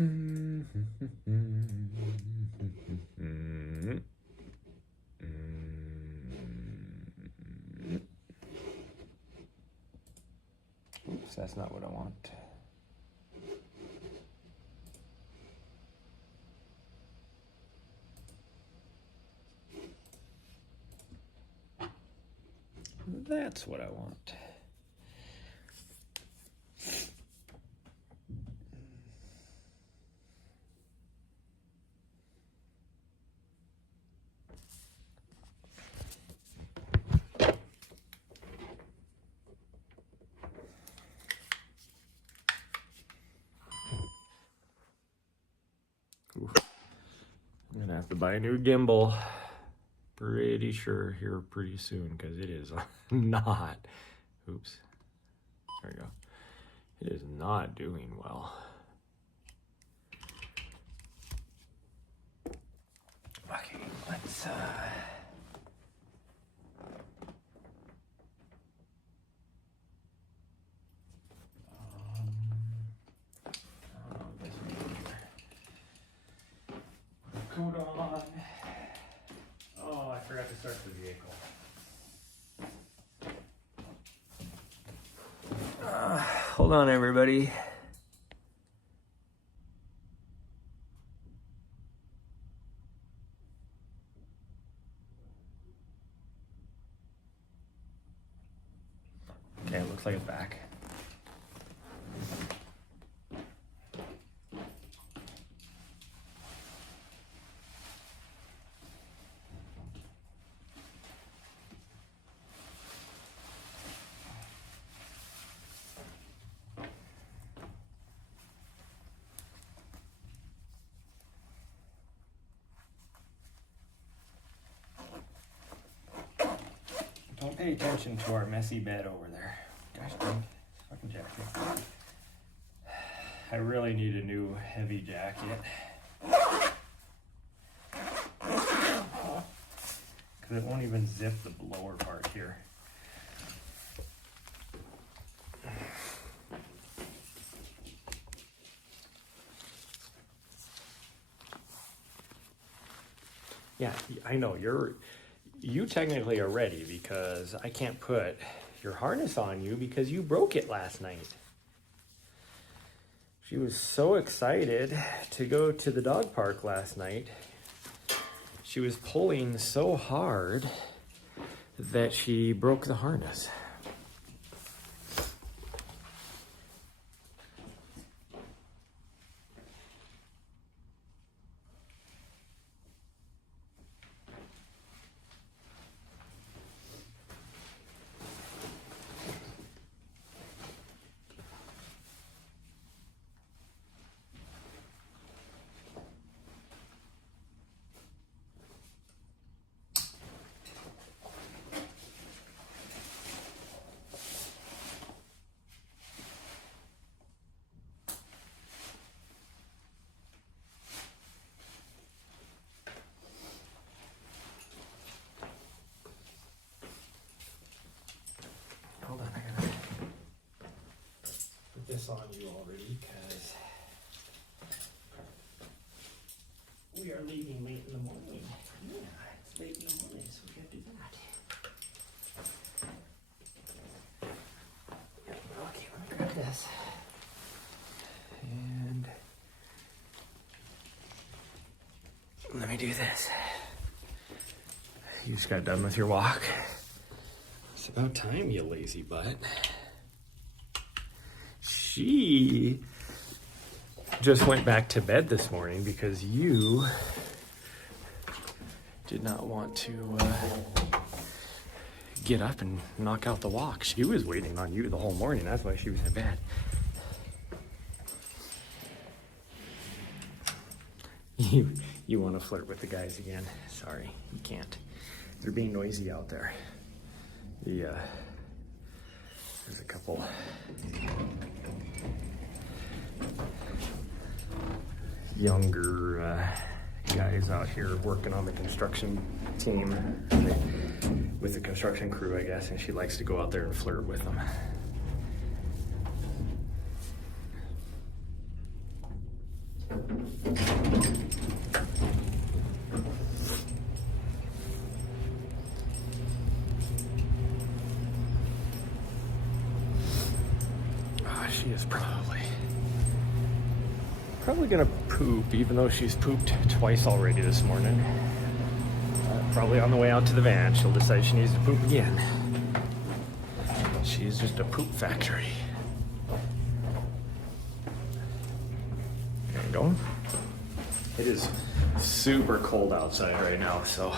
Oops, that's not what I want. That's what I want. Oof. I'm gonna have to buy a new gimbal. Pretty sure here pretty soon because it is not. Oops. There we go. It is not doing well. Okay, let's coat on. Oh, I forgot to start the vehicle. Hold on, everybody. Okay, it looks like it's back. Don't pay attention to our messy bed over there. Gosh dang, it's fucking jacket. I really need a new heavy jacket. Because it won't even zip the lower part here. Yeah, I know you technically are ready because I can't put your harness on you because you broke it last night. She was so excited to go to the dog park last night. She was pulling so hard that she broke the harness. Hold on, I gotta put this on you already because we are leaving late in the morning. Yeah, it's late in the morning, so we gotta do that. Okay, let me grab this. And let me do this. You just got done with your walk. It's about time, you lazy butt. She just went back to bed this morning because you did not want to get up and knock out the walk. She was waiting on you the whole morning. That's why she was in bed. You want to flirt with the guys again? Sorry, you can't. They're being noisy out there. There's a couple younger guys out here working on the construction team with the construction crew, I guess, and she likes to go out there and flirt with them. she is probably gonna poop, even though she's pooped twice already this morning. Probably on the way out to the van, she'll decide she needs to poop again. She's just a poop factory. There you go. It is super cold outside right now, so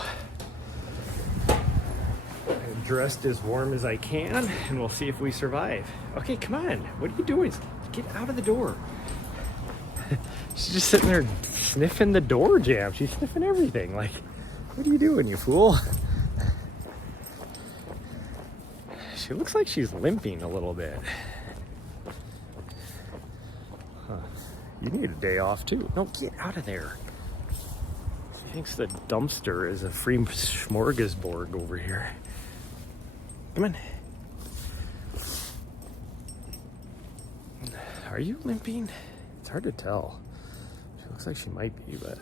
I'm dressed as warm as I can, and we'll see if we survive. Okay, come on. What are you doing? Get out of the door. She's just sitting there sniffing the door jamb. She's sniffing everything. Like, what are you doing, you fool? She looks like she's limping a little bit. Huh. You need a day off too. No, get out of there. She thinks the dumpster is a free smorgasbord over here. Come on. Are you limping? It's hard to tell. She looks like she might be, but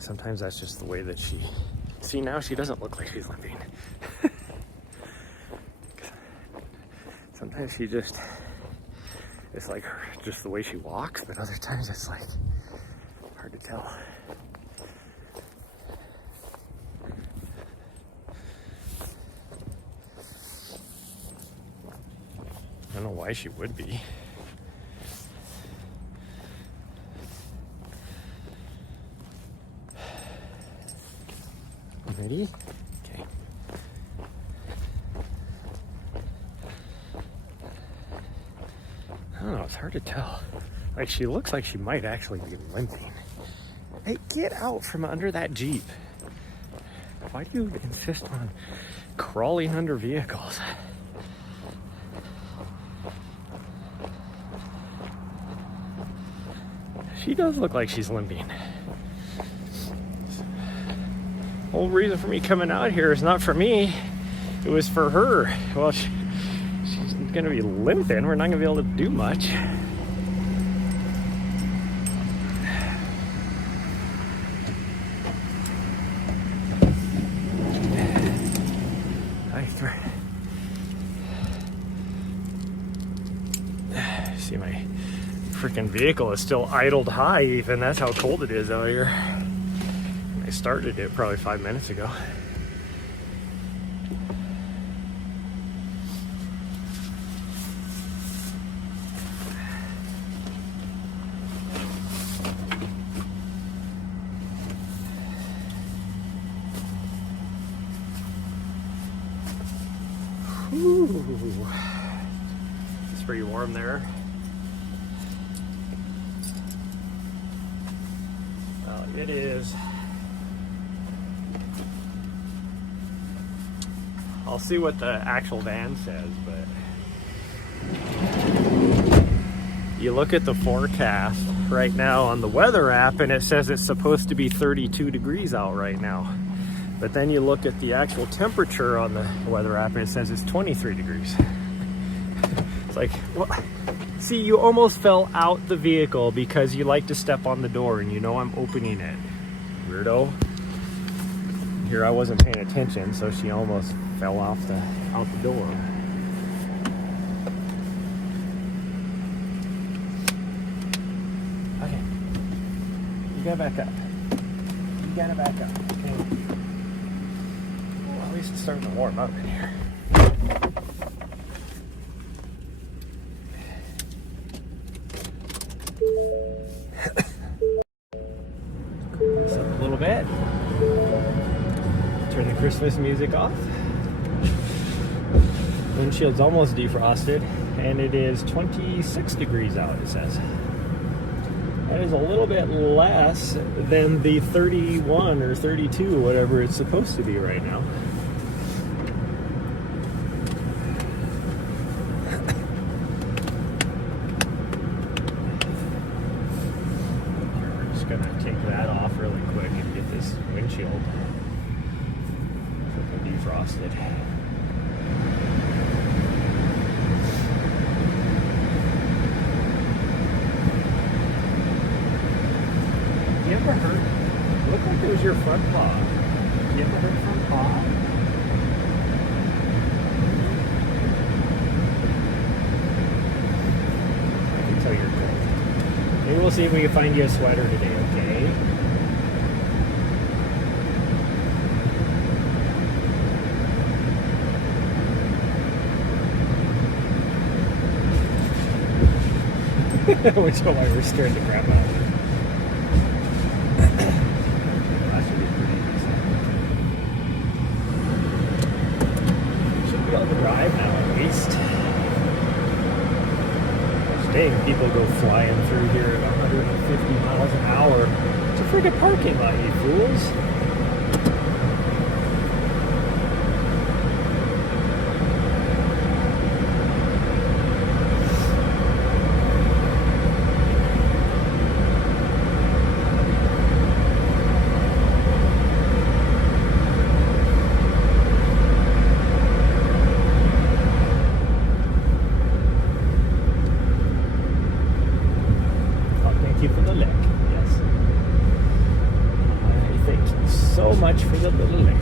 sometimes that's just the way that she... See, now she doesn't look like she's limping. Sometimes she just... It's like just the way she walks, but other times it's like hard to tell. I don't know why she would be. Ready? Okay. I don't know, it's hard to tell. Like, she looks like she might actually be limping. Hey, get out from under that Jeep. Why do you insist on crawling under vehicles? She does look like she's limping. The whole reason for me coming out here is not for me. It was for her. Well, she's gonna be limping. We're not gonna be able to do much. See, my freaking vehicle is still idled high, even. That's how cold it is out here. I started it probably 5 minutes ago. Ooh. It's pretty warm there. Well, it is. I'll see what the actual van says, but you look at the forecast right now on the weather app and it says it's supposed to be 32 degrees out right now. But then you look at the actual temperature on the weather app and it says it's 23 degrees. It's like, well, see, you almost fell out the vehicle because you like to step on the door and you know I'm opening it. Weirdo. Here I wasn't paying attention, so she almost fell out the door. Okay. You gotta back up. You gotta back up. Okay. Well, at least it's starting to warm up in here. Cool this up a little bit. Turn the Christmas music off. Windshield's almost defrosted, and it is 26 degrees out, it says. That is a little bit less than the 31 or 32, whatever it's supposed to be right now. We're just gonna take that off really quick and get this windshield defrosted. You ever heard? It looked like it was your front paw. You ever heard front paw? see if we can find you a sweater today, okay? Which one we're scared to grab out. That should be pretty decent. Should be able to drive now at least. Dang, people go flying through here at 150 miles an hour. It's a friggin' parking lot, you fools. For the lick, yes. I thank you so much for the little lick.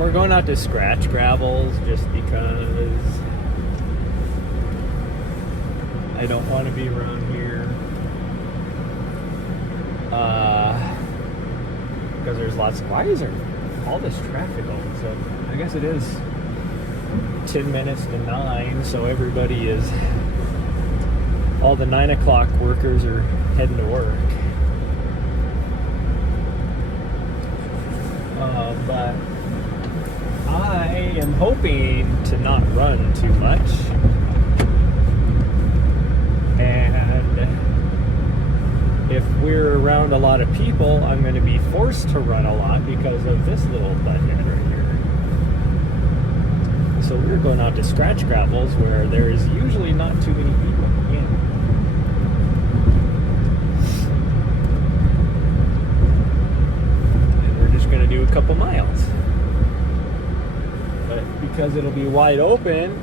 We're going out to Scratch Gravels just because I don't want to be around here. Because there's lots of, why is there all this traffic all of a sudden? I guess it is 10 minutes to 9, so everybody is, all the 9 o'clock workers are heading to work. But I am hoping to not run too much, and if we're around a lot of people, I'm going to be forced to run a lot because of this little butthead right here. So we're going out to Scratch Gravels where there is usually not too many people in. And we're just going to do a couple miles. But because it'll be wide open,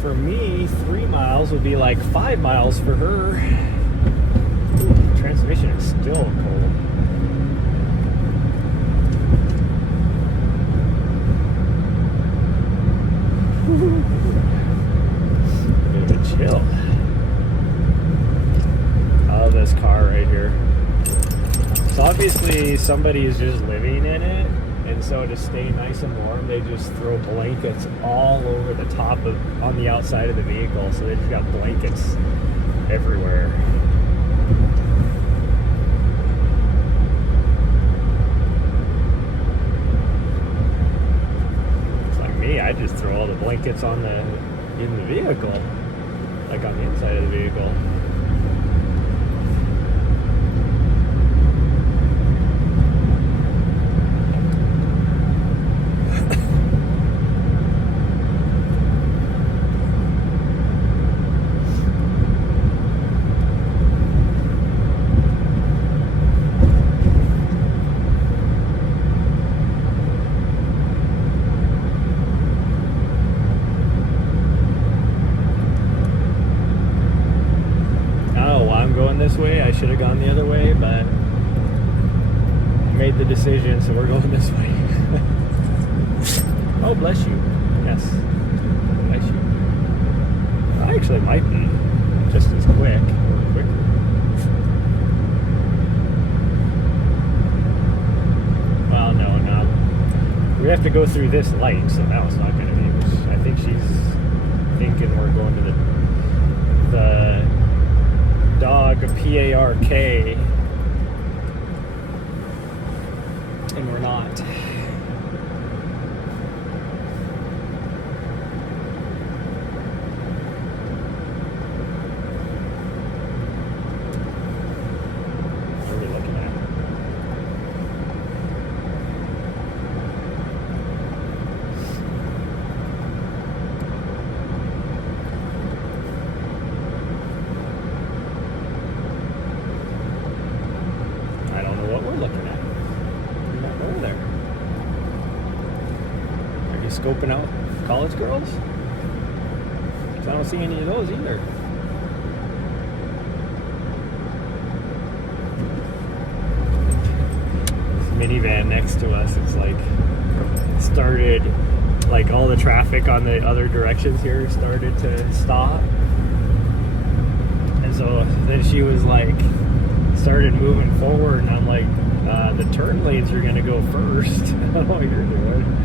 for me, 3 miles would be like 5 miles for her. Ooh, the transmission is still cold. Bit of a chill. I love this car right here. So obviously somebody is just living in it, and so to stay nice and warm, they just throw blankets all over the top of, on the outside of the vehicle. So they just got blankets everywhere. I just throw all the blankets on in the vehicle, like on the inside of the vehicle. This way, I should have gone the other way, but I made the decision, so we're going this way. Oh, bless you. Yes, bless you. I actually might be just as quick or quicker. Well, no, not. We have to go through this light, so that was not going to be. I think she's thinking we're going to the dog PARK, and we're not. What are we looking at? Scoping out college girls? 'Cause I don't see any of those either. This minivan next to us, it's like, it started like all the traffic on the other directions here started to stop. And so then she was like, started moving forward, and I'm like, the turn lanes are gonna go first. I don't know what you're doing.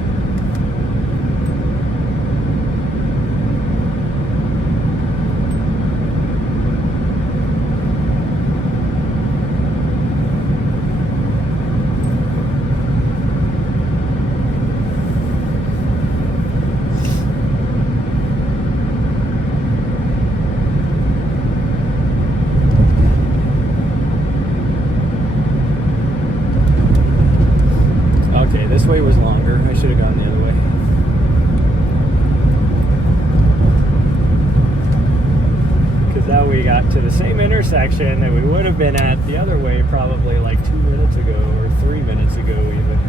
This way was longer. I should have gone the other way. Because now we got to the same intersection that we would have been at the other way probably like 2 minutes ago or 3 minutes ago even.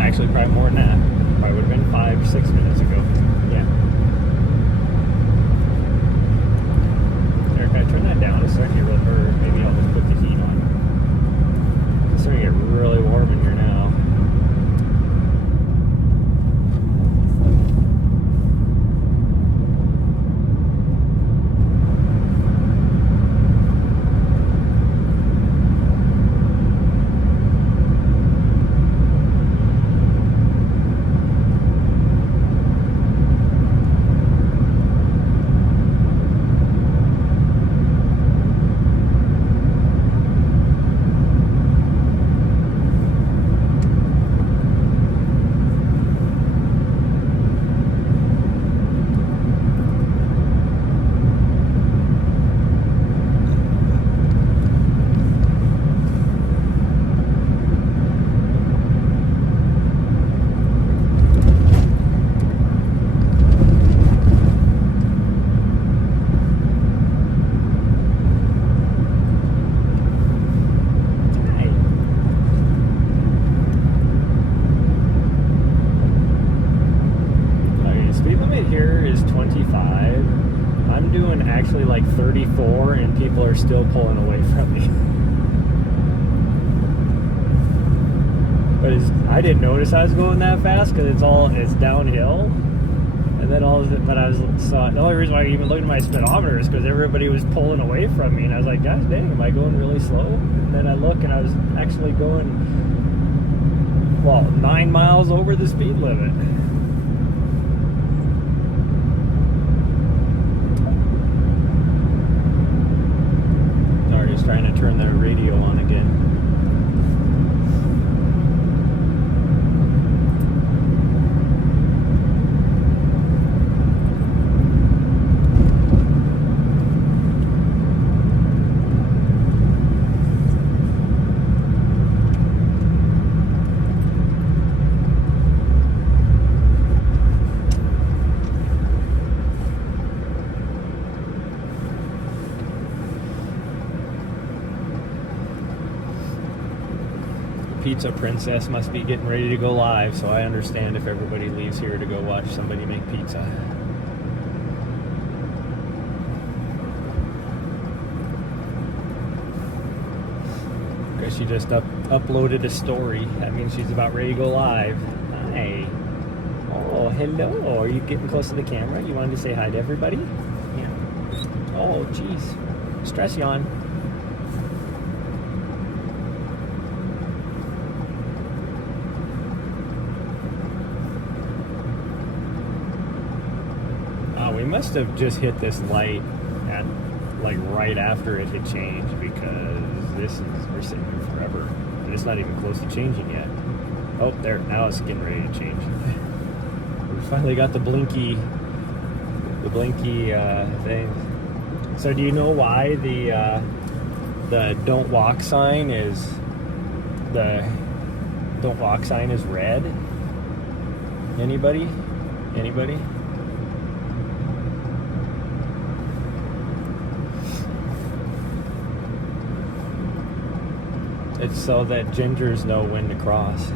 Actually, probably more than that. Probably would have been 5, 6 minutes ago. Yeah. Can I turn that down? It's starting to get really, or maybe I'll just put the heat on. It's starting to get really warm in here now. Actually like 34 and people are still pulling away from me. But I didn't notice I was going that fast because it's downhill. And then the only reason why I even looked at my speedometer is because everybody was pulling away from me, and I was like, gosh dang, am I going really slow? And then I look and I was actually going 9 miles over the speed limit. Trying to turn the radio on again. Pizza Princess must be getting ready to go live, so I understand if everybody leaves here to go watch somebody make pizza. Because she just uploaded a story. That means she's about ready to go live. Hi. Oh, hello. Are you getting close to the camera? You wanted to say hi to everybody? Yeah. Oh, geez. Stress yawn. We must have just hit this light at right after it had changed, because we're sitting here forever and it's not even close to changing yet. Oh, there, now it's getting ready to change. We finally got the blinky thing. So do you know why the don't walk sign is red? Anybody? It's so that gingers know when to cross.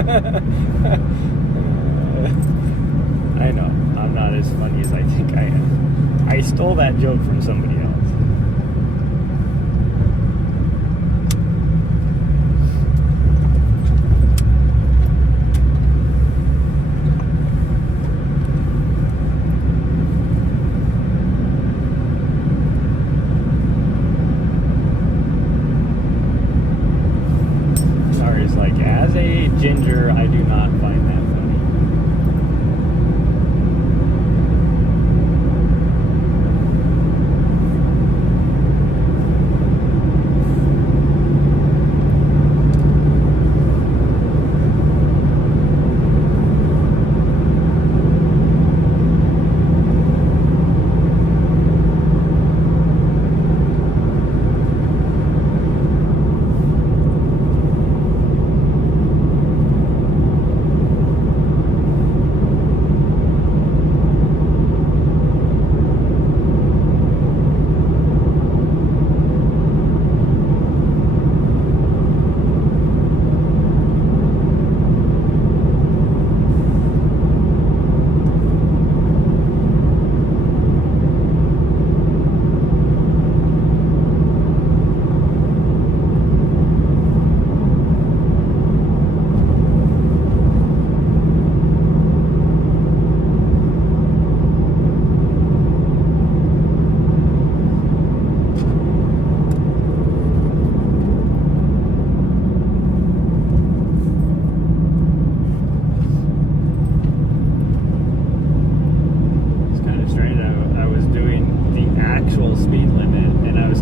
I know, I'm not as funny as I think I am. I stole that joke from somebody else. Sorry, like, as a ginger, I do not find that funny.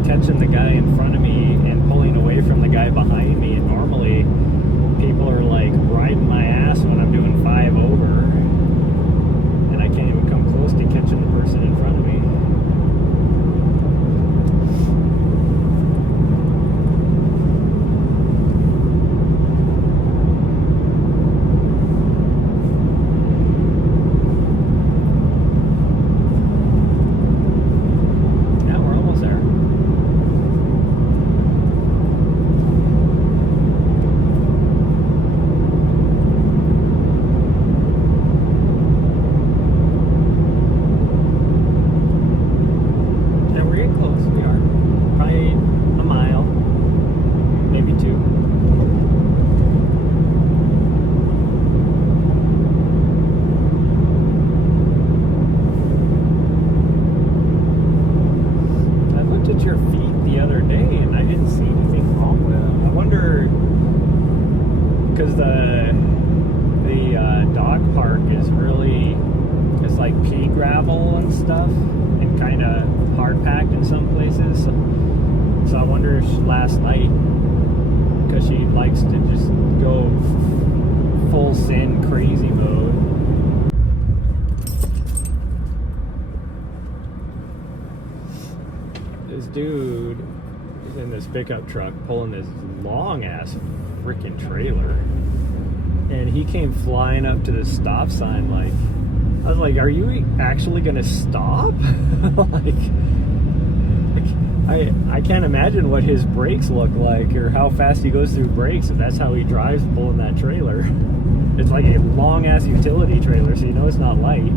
Catching the guy in front of me and pulling away from the guy behind me, and normally people are like riding my ass when I'm doing 5 over, and I can't even come close to catching the person in front of me. Your feet the other day and I didn't see anything wrong with them. I wonder, because the dog park is really, it's like pea gravel and stuff and kind of hard packed in some places, so I wonder if last night, because she likes to just go full sin crazy mode. This dude is in this pickup truck pulling this long ass freaking trailer, and he came flying up to the stop sign. Like, I was like, are you actually gonna stop? I can't imagine what his brakes look like or how fast he goes through brakes if that's how he drives pulling that trailer. It's like a long ass utility trailer, so you know it's not light.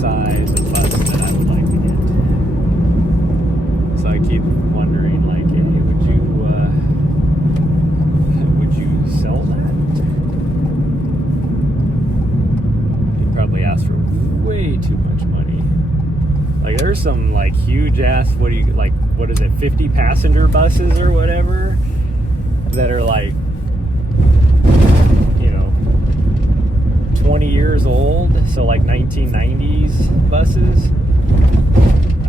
size of bus that I would like to get. So I keep wondering, like, hey, would you sell that? You'd probably ask for way too much money. Like, there's some like huge ass, what is it, 50 passenger buses or whatever that are like, 20 years old, so like 1990s buses.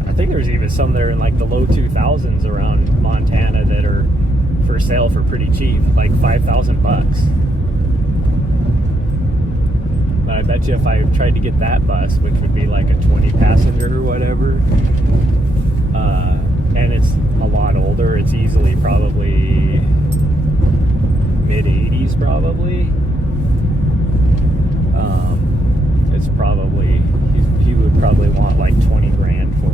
I think there's even some that are in like the low 2000s around Montana that are for sale for pretty cheap, like $5,000. But I bet you if I tried to get that bus, which would be like a 20 passenger or whatever, and it's a lot older, it's easily probably mid 80s probably. It's probably, he would probably want like 20 grand for it.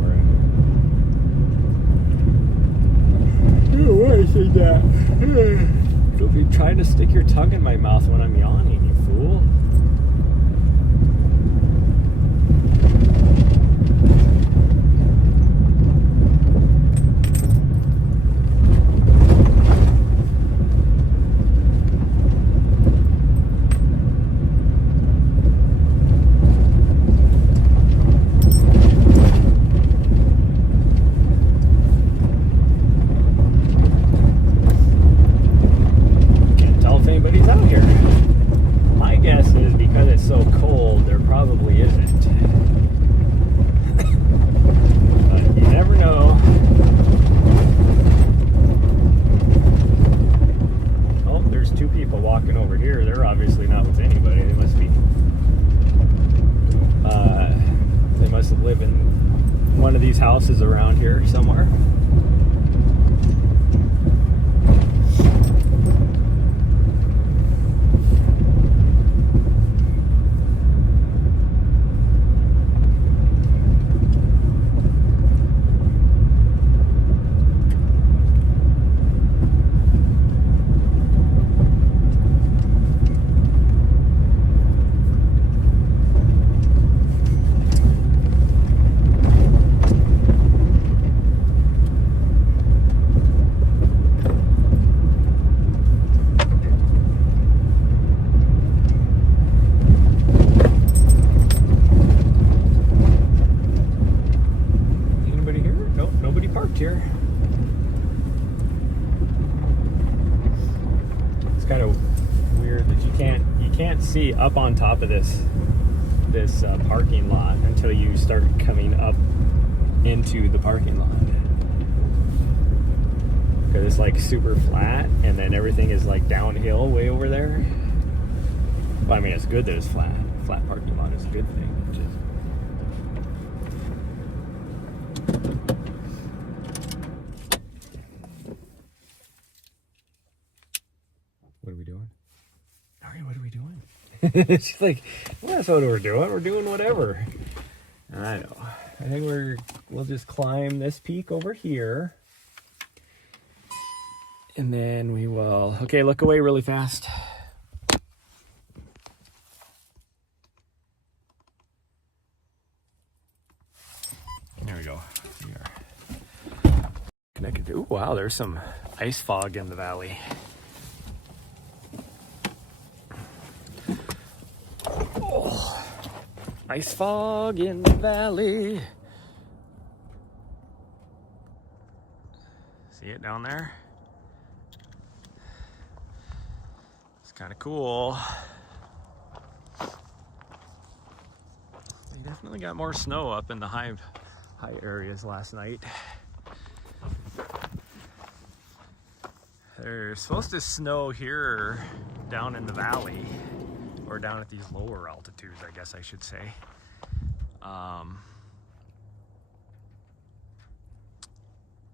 Why I say that? Don't be trying to stick your tongue in my mouth when I'm yawning, you fool. Houses around here somewhere. Here. It's kind of weird that you can't see up on top of this parking lot until you start coming up into the parking lot, because it's like super flat and then everything is like downhill way over there. Well, I mean, it's good that it's flat. Flat parking lot is a good thing. What are we doing? Ari, what are we doing? She's like, well, that's what we're doing. We're doing whatever. I know. I think we'll just climb this peak over here. And then we will, okay, look away really fast. There we go. We are connected. Ooh, wow, there's some ice fog in the valley. Oh, ice fog in the valley. See it down there? It's kind of cool. They definitely got more snow up in the high areas last night. There's supposed to snow here down in the valley, or down at these lower altitudes, I guess I should say.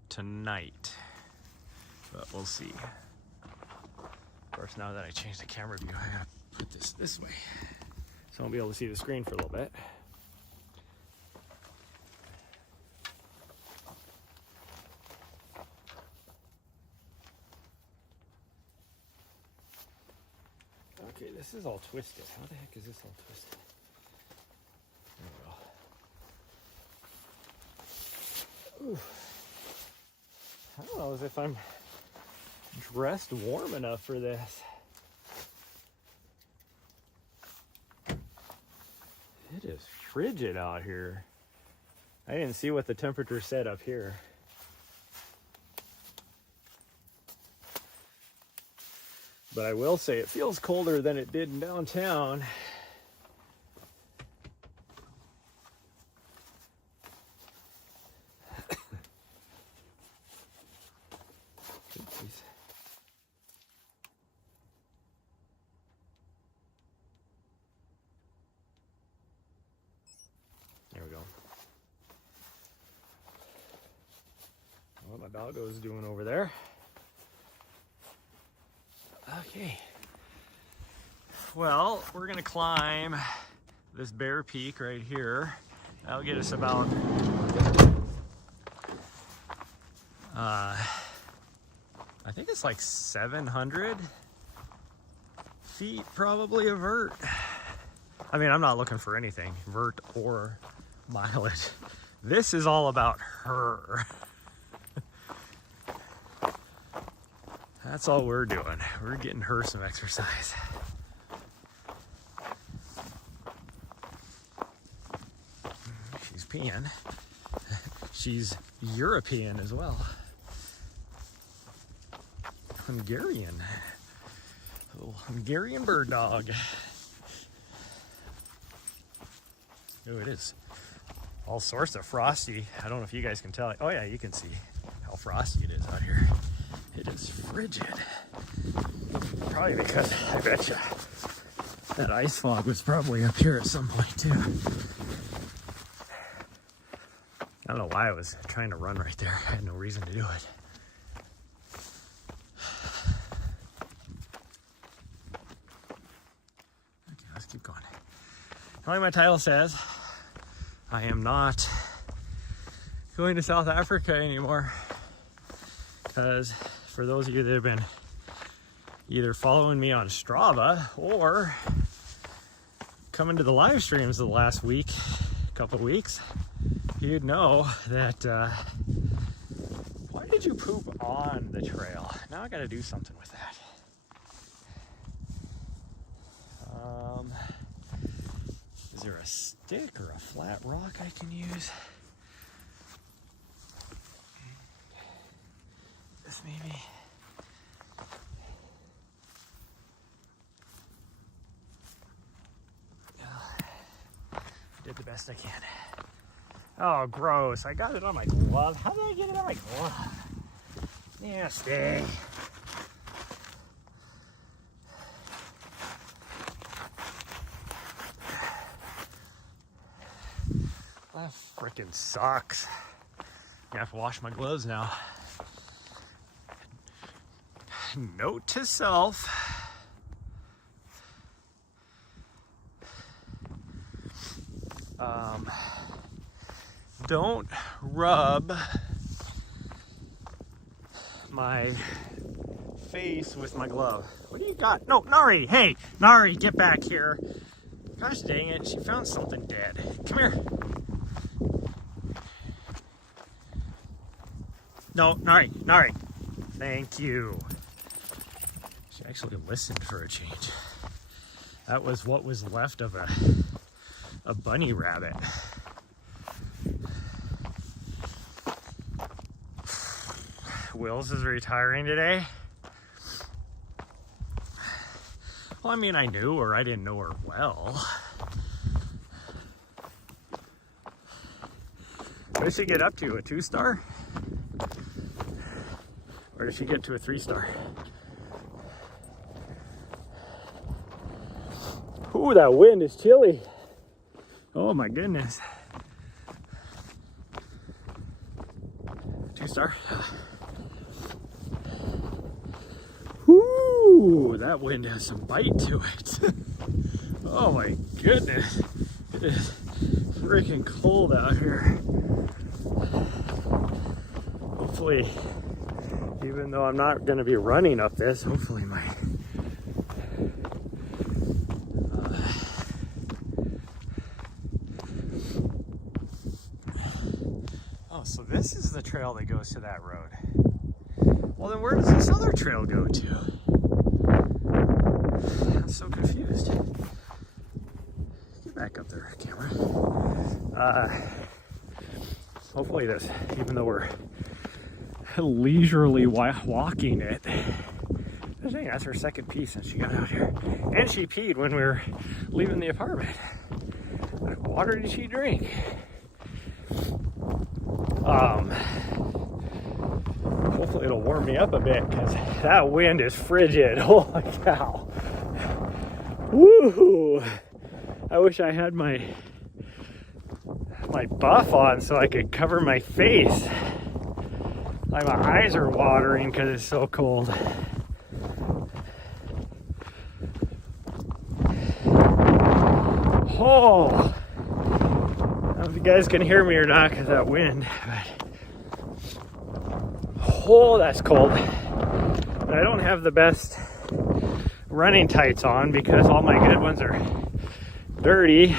Tonight, but we'll see. Of course, now that I changed the camera view, I gotta put this way, so I'll be able to see the screen for a little bit. Okay, this is all twisted. How the heck is this all twisted? There we go. I don't know as if I'm dressed warm enough for this. It is frigid out here. I didn't see what the temperature said up here. But I will say it feels colder than it did in downtown. There we go. What my doggo is doing over there. Okay. Well, we're gonna climb this Bear Peak right here. That'll get us about I think it's like 700 feet probably of vert. I mean, I'm not looking for anything, vert or mileage. This is all about her. That's all we're doing. We're getting her some exercise. She's peeing. She's European as well. Hungarian. A little Hungarian bird dog. Oh, it is all sorts of frosty. I don't know if you guys can tell. Oh yeah, you can see how frosty it is out here. It is frigid. Probably because I bet you that ice fog was probably up here at some point too. I don't know why I was trying to run right there. I had no reason to do it. Okay, let's keep going. Like my title says, I am not going to South Africa anymore. Because for those of you that have been either following me on Strava or coming to the live streams of the last week, couple weeks, you'd know that, why did you poop on the trail? Now I gotta do something with that. Is there a stick or a flat rock I can use? This maybe. Did the best I can. Oh, gross. I got it on my glove. How did I get it on my glove? Nasty. That frickin' sucks. I have to wash my gloves now. Note to self. Don't rub my face with my glove. What do you got? No, Nari, hey, Nari, get back here. Gosh dang it, she found something dead. Come here. No, Nari, Nari. Thank you. She actually listened for a change. That was what was left of a bunny rabbit. Wills is retiring today. Well, I mean, I knew her. I didn't know her well. What did she get up to? A 2-star? Or did she get to a 3-star? Ooh, that wind is chilly. Oh my goodness. 2-star. Ooh, that wind has some bite to it. Oh my goodness. It is freaking cold out here. Hopefully, even though I'm not going to be running up this, hopefully my oh, so this is the trail that goes to that road. Well, then where does this other trail go to? I'm so confused. Get back up there, camera. Hopefully this, even though we're leisurely walking it, I think that's her second pee since she got out here. And she peed when we were leaving the apartment. What water did she drink? Hopefully it'll warm me up a bit because that wind is frigid. Holy cow. Woo! I wish I had my buff on so I could cover my face. Like my eyes are watering because it's so cold. Oh, I don't know if you guys can hear me or not because of that wind, but oh, that's cold. But I don't have the best running tights on because all my good ones are dirty.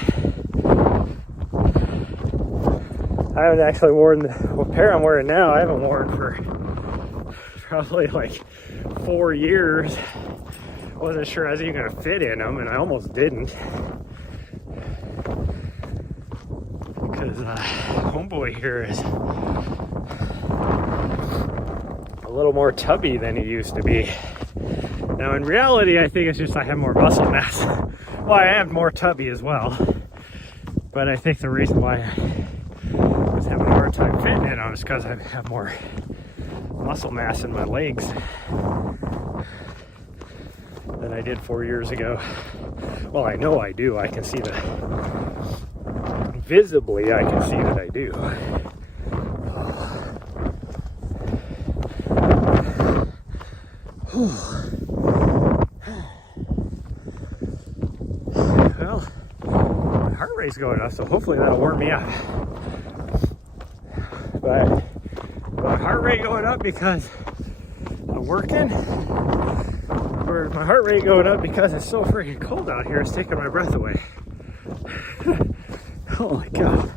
I haven't actually worn the pair I'm wearing now. I haven't worn for probably like 4 years. Wasn't sure I was even gonna fit in them, and I almost didn't. Because homeboy here is a little more tubby than he used to be. Now in reality, I think it's just I have more muscle mass. Well, I am more tubby as well. But I think the reason why I was having a hard time fitting in on is because I have more muscle mass in my legs than I did 4 years ago. Well, I know I do. I can see visibly I can see that I do. Well, my heart rate's going up, so hopefully that'll warm me up. But my heart rate going up because I'm working, or my heart rate going up because it's so freaking cold out here, it's taking my breath away. Holy cow.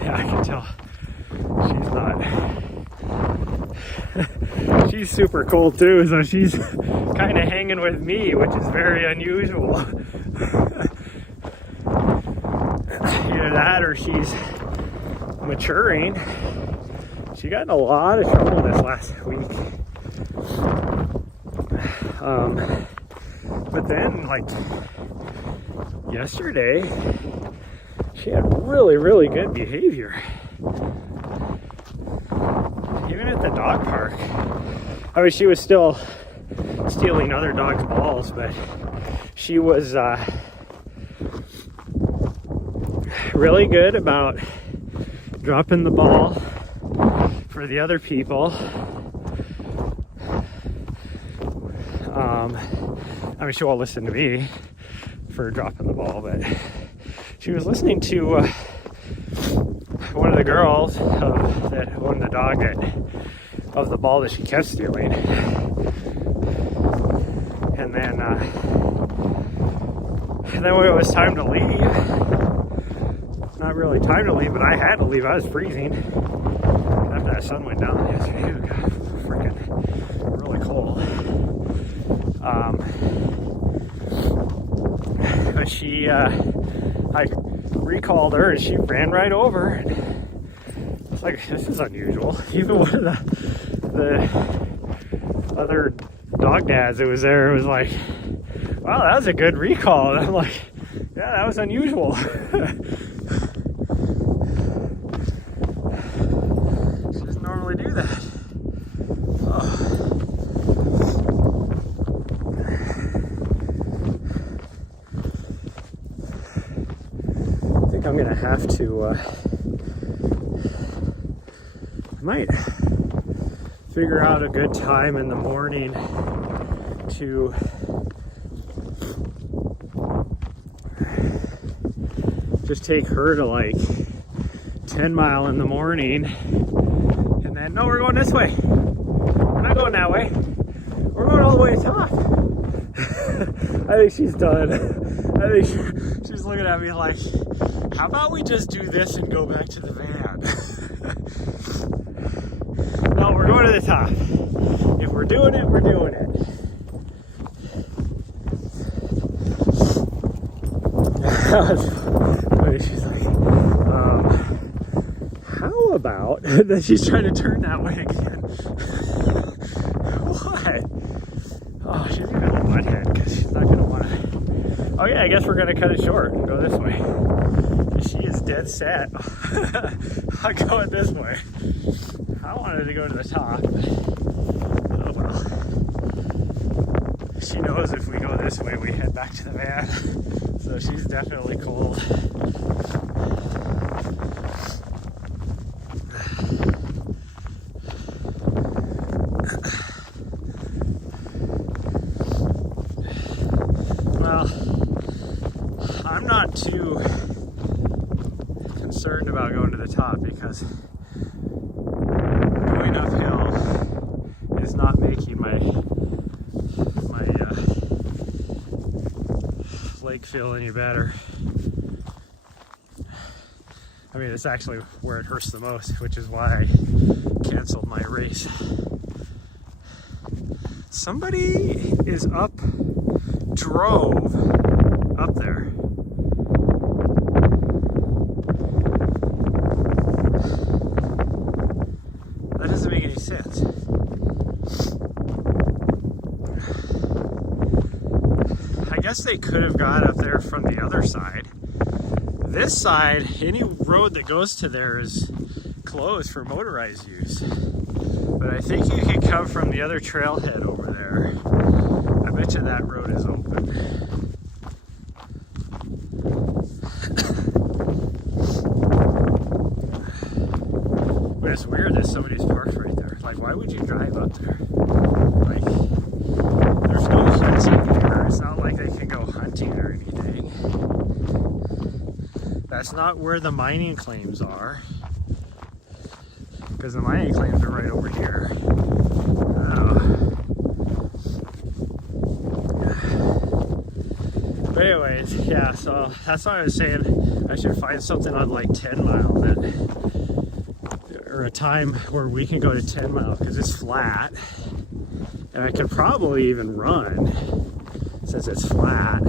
Yeah, I can tell she's not. She's super cold too, so she's kind of hanging with me, which is very unusual. Either that or she's maturing. She got in a lot of trouble this last week. But then, like, yesterday, she had really, really good behavior. Even at the dog park. I mean, she was still stealing other dogs' balls, but she was really good about dropping the ball for the other people. I mean, she won't listen to me for dropping the ball, but she was listening to one of the girls that owned the dog of the ball that she kept stealing. And then when it was time to leave, not really time to leave, but I had to leave. I was freezing after that sun went down yesterday. It got freaking really cold. But she, I recalled her and she ran right over. And it's like, this is unusual. Even one of the other dog dads that was there was like, wow, that was a good recall. And I'm like, yeah, that was unusual. She doesn't normally do that. Oh. I think I'm gonna have to I might figure out a good time in the morning to just take her to like 10 Mile in the morning, and then no, we're going this way. I'm not going that way. We're going all the way to top. I think she's done. I think she's looking at me like, how about we just do this and go back to the van? No, we're going to the top. If we're doing it, we're doing it. She's like, how about that she's trying to turn that way again? What? Oh, she's gonna have a butt head because she's not gonna want to. Oh yeah, I guess we're gonna cut it short and go this way. She is dead set on going this way. I wanted to go to the top. Oh well. She knows if we go this way, we head back to the van. So she's definitely cold. Well, I'm not too concerned about going to the top because going uphill is not making my leg feel any better. I mean, it's actually where it hurts the most, which is why I canceled my race. Somebody drove up there. That doesn't make any sense. I guess they could have got up there from the other side. This side, any road that goes to there is closed for motorized use. But I think you can come from the other trailhead over there. I bet you that road is open. But it's weird that somebody's parked right there. Like, why would you drive up there? Like, there's no hunting there. It's not like they can go hunting or anything. That's not where the mining claims are. Because the mining claims are right over here. But anyways, yeah, so that's why I was saying I should find something on like 10 Mile that, or a time where we can go to 10 Mile because it's flat. And I could probably even run since it's flat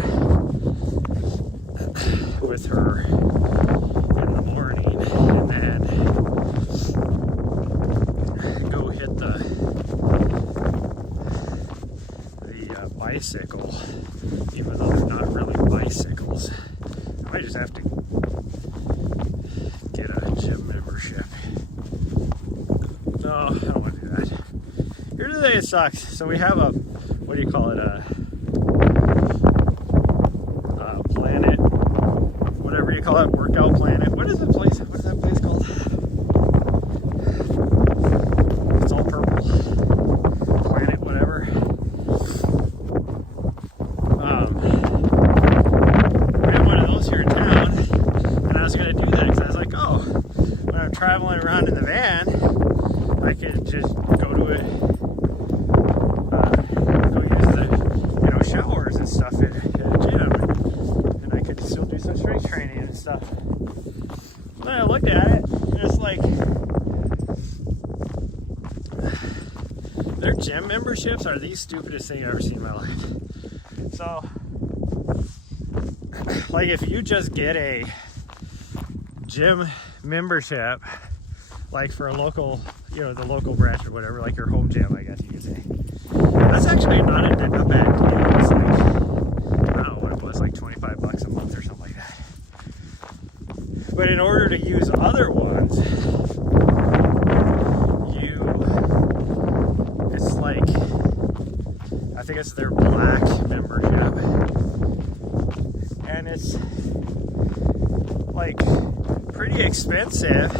with her in the morning and then go hit the bicycle, even though they're not really bicycles. I might just have to get a gym membership. No, I don't want to do that. Here today it sucks. So we have a, what do you call it, a Planet, whatever you call it, Workout Planet. What is that place called? It's all purple. Planet, whatever. We have one of those here in town, and I was going to do that because I was like, oh, when I'm traveling around in the van, I could just go to it, go use the, showers and stuff at a gym, and I could still do some strength training and stuff. Then I looked at it, and it's like, their gym memberships are the stupidest thing I've ever seen in my life. So, like, if you just get a gym membership, like for a local, the local branch or whatever, like your home gym, I guess you could say. That's actually not a bad deal. It's like, I don't know what it was, like $25 a month or something like that. But in order to use other ones, it's like, I think it's their black membership. And it's like pretty expensive.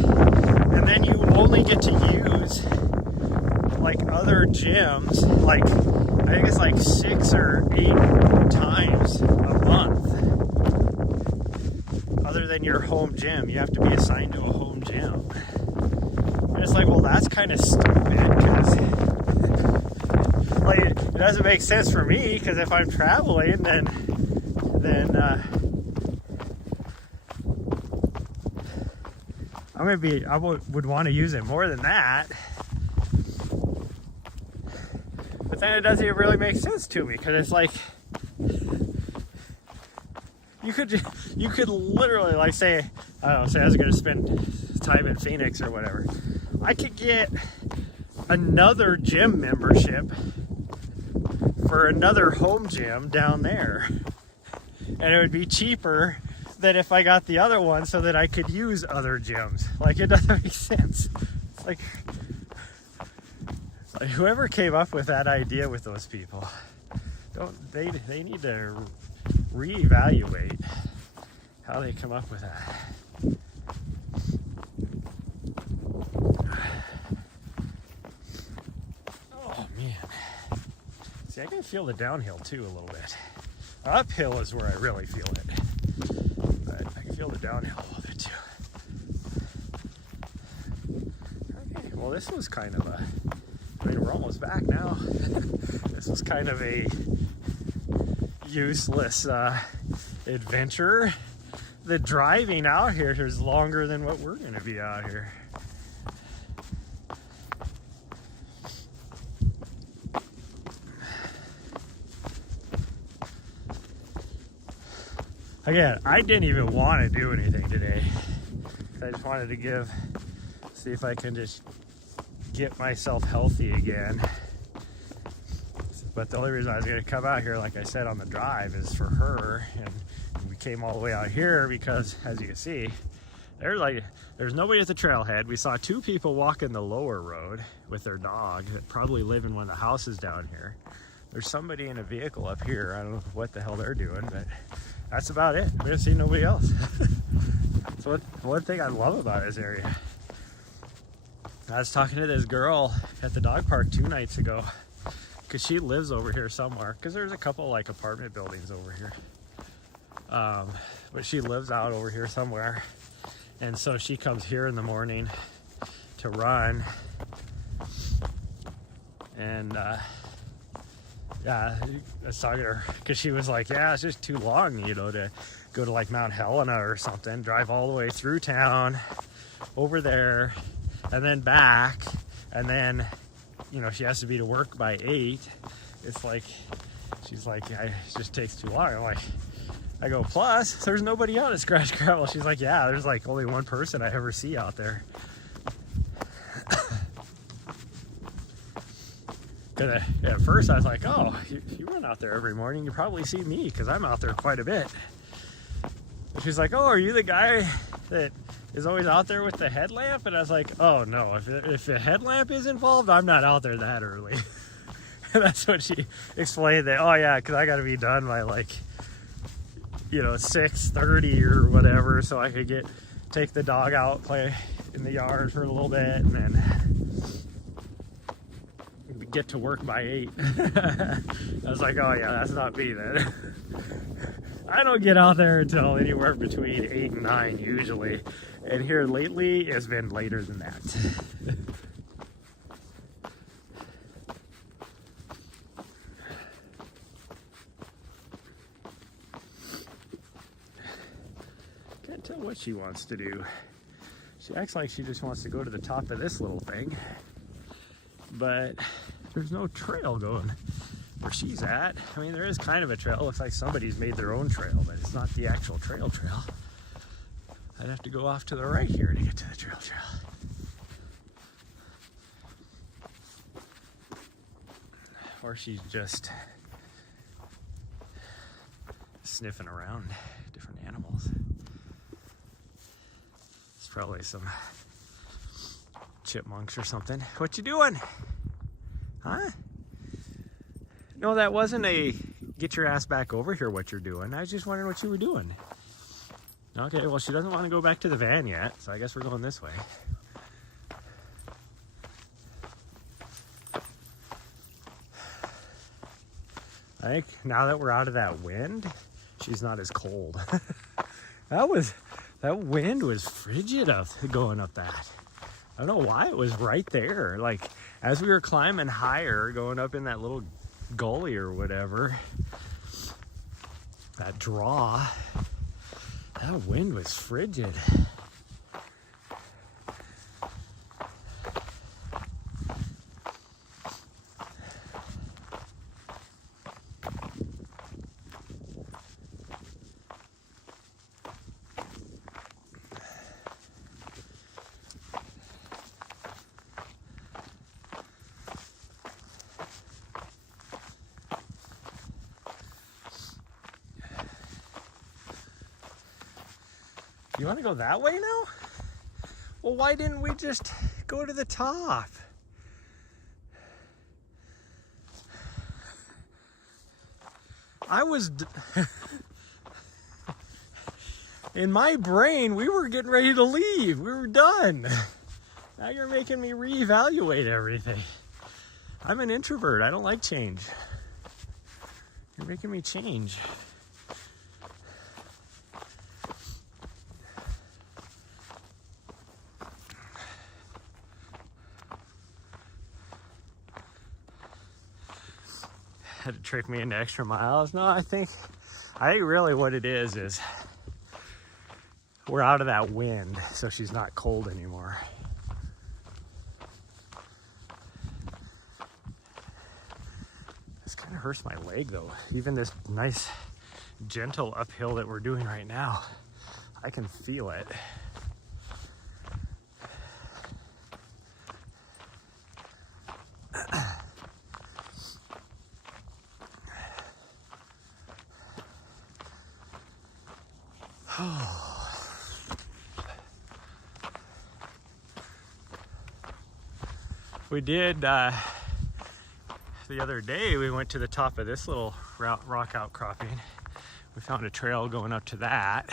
And then you only get to use like other gyms, like I think it's like 6 or 8 times a month. Other than your home gym, you have to be assigned to a home gym. And it's like, well, that's kind of stupid because Like, it doesn't make sense for me, because if I'm traveling, then I would want to use it more than that. But then it doesn't even really make sense to me, because it's like, you could literally, like, say, I don't know, say I was going to spend time in Phoenix or whatever. I could get another gym membership for another home gym down there, and it would be cheaper than if I got the other one, so that I could use other gyms. Like, it doesn't make sense. Like whoever came up with that idea with those people, they need to reevaluate how they come up with that. Oh man. See, I can feel the downhill too a little bit. Uphill is where I really feel it, but I can feel the downhill a little bit too. Okay, well, this was kind of a, I mean, we're almost back now. This was kind of a useless adventure. The driving out here is longer than what we're going to be out here. Again, I didn't even want to do anything today. I just wanted to see if I can just get myself healthy again. But the only reason I was going to come out here, like I said, on the drive is for her. And we came all the way out here because, as you can see, there's nobody at the trailhead. We saw two people walking the lower road with their dog that probably live in one of the houses down here. There's somebody in a vehicle up here. I don't know what the hell they're doing, but that's about it. We didn't see nobody else. So one thing I love about this area, I was talking to this girl at the dog park 2 nights ago, because she lives over here somewhere, because there's a couple like apartment buildings over here, but she lives out over here somewhere, and so she comes here in the morning to run. And yeah, I was talking to her because she was like, yeah, it's just too long, you know, to go to like Mount Helena or something, drive all the way through town over there and then back, and then, you know, she has to be to work by 8. It's like, she's like, it just takes too long. I'm like, I go, plus there's nobody out at Scratch Gravel. She's like, yeah, there's like only one person I ever see out there. At first I was like, oh, you run out there every morning, you probably see me because I'm out there quite a bit. And she's like, oh, are you the guy that is always out there with the headlamp? And I was like, oh no, if a headlamp is involved, I'm not out there that early. And that's what she explained, that, oh yeah, because I got to be done by like, you know, 6:30 or whatever, so I could take the dog out, play in the yard for a little bit, and then get to work by 8. I was like, oh yeah, that's not me then. I don't get out there until anywhere between 8 and 9 usually, and here lately it's been later than that. Can't tell what she wants to do. She acts like she just wants to go to the top of this little thing, but there's no trail going where she's at. I mean, there is kind of a trail. It looks like somebody's made their own trail, but it's not the actual trail. I'd have to go off to the right here to get to the trail. Or she's just sniffing around different animals. It's probably some chipmunks or something. What you doing? Huh? No, that wasn't a get your ass back over here what you're doing. I was just wondering what you were doing. Okay, well, she doesn't want to go back to the van yet, so I guess we're going this way. I think now that we're out of that wind, she's not as cold. That wind was frigid going up that. I don't know why it was right there. Like, as we were climbing higher, going up in that little gully or whatever, that draw, that wind was frigid. You want to go that way now? Well, why didn't we just go to the top? In my brain, we were getting ready to leave. We were done. Now you're making me reevaluate everything. I'm an introvert. I don't like change. You're making me change. Had to trick me into extra miles. No, I think really what it is we're out of that wind, so she's not cold anymore. This kind of hurts my leg though. Even this nice, gentle uphill that we're doing right now, I can feel it. We did, the other day, we went to the top of this little rock outcropping. We found a trail going up to that.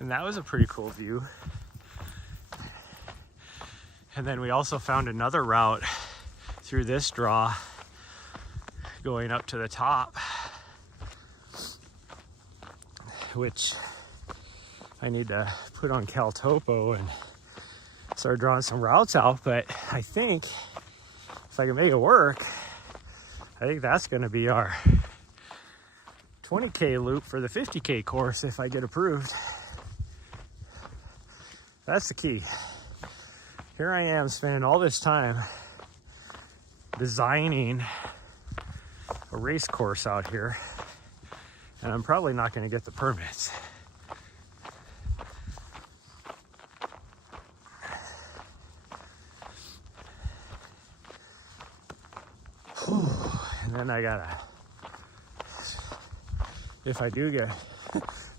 And that was a pretty cool view. And then we also found another route through this draw going up to the top, which I need to put on CalTopo and start drawing some routes out. But I think if I can make it work, I think that's going to be our 20K loop for the 50K course if I get approved. That's the key. Here I am spending all this time designing a race course out here, and I'm probably not going to get the permits. And then I gotta, if I do get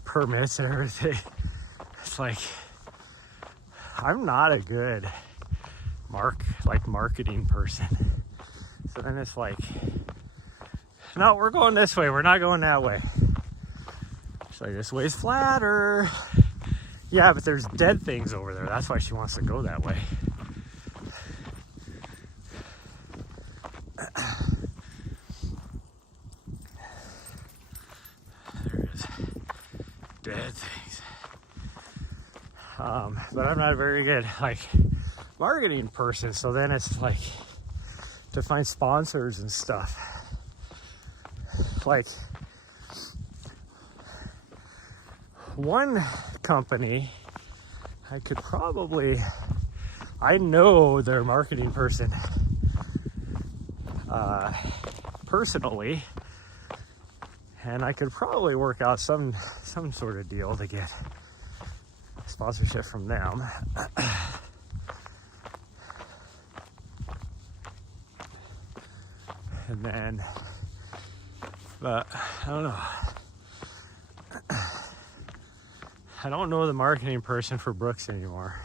permits and everything, it's like, I'm not a good marketing person. So then it's like, no, we're going this way, we're not going that way. It's like, this way's flatter. Yeah, but there's dead things over there. That's why she wants to go that way. Dead things. But I'm not a very good marketing person, so then it's like to find sponsors and stuff. Like one company, I know their marketing person personally, and I could probably work out some sort of deal to get sponsorship from them. And then, but I don't know. I don't know the marketing person for Brooks anymore.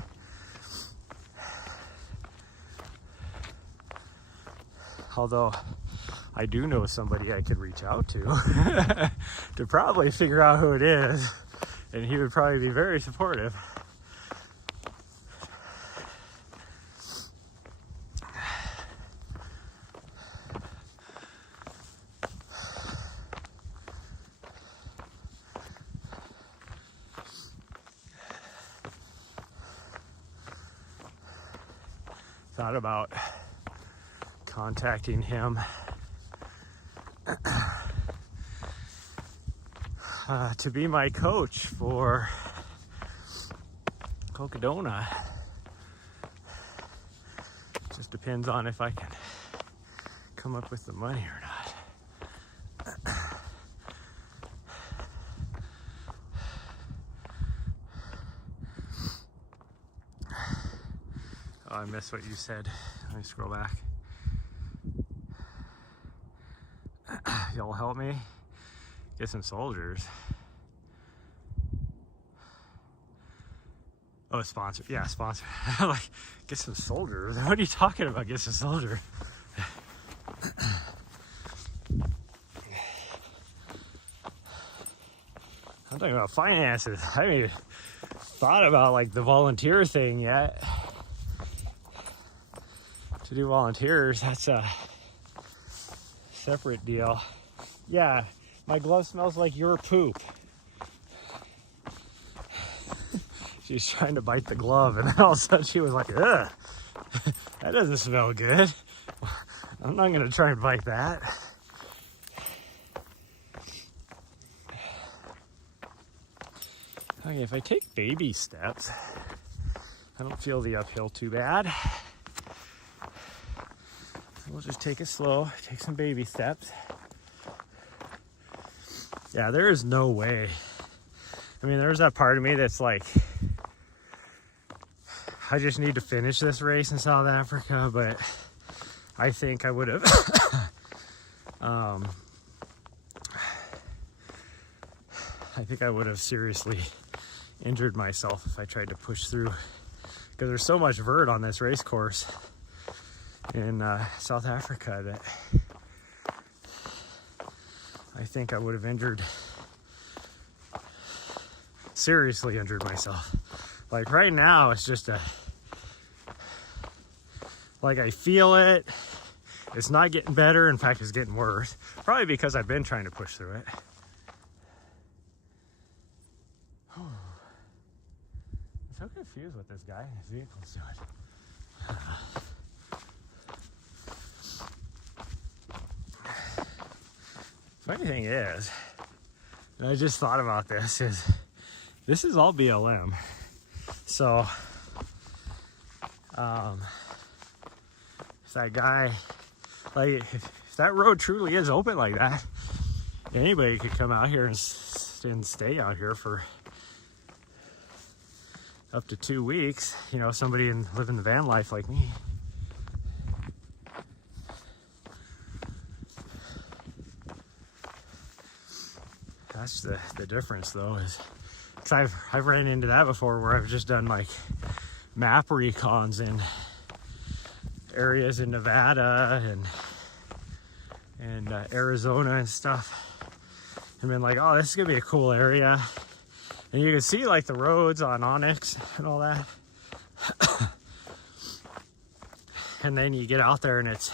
Although I do know somebody I could reach out to to probably figure out who it is, and he would probably be very supportive. thought about contacting him to be my coach for Cocodona. Just depends on if I can come up with the money or not. Oh, I missed what you said. Let me scroll back. Y'all help me get some soldiers. Oh, sponsor. Yeah, sponsor. Like, get some soldiers. What are you talking about? Get some soldiers. I'm talking about finances. I haven't even thought about like the volunteer thing yet. To do volunteers, that's a separate deal. Yeah, my glove smells like your poop. She's trying to bite the glove, and then all of a sudden she was like, ugh, that doesn't smell good. I'm not gonna try and bite that. Okay, if I take baby steps, I don't feel the uphill too bad. We'll just take it slow, take some baby steps. Yeah, there is no way. I mean, there's that part of me that's like, I just need to finish this race in South Africa, but I think I would have I think I would have seriously injured myself if I tried to push through, because there's so much vert on this race course in South Africa that I think I would have seriously injured myself. Like right now, it's just like I feel it. It's not getting better. In fact, it's getting worse. Probably because I've been trying to push through it. I'm so confused what this guy in his vehicle's doing. Funny thing is, and I just thought about this is all BLM. So, if that guy, like, if that road truly is open like that, anybody could come out here and stay out here for up to 2 weeks. You know, somebody living the van life like me. That's the difference, though, is because I've ran into that before, where I've just done like map recons in areas in Nevada and Arizona and stuff, and been like, oh, this is gonna be a cool area, and you can see like the roads on Onyx and all that, and then you get out there and it's,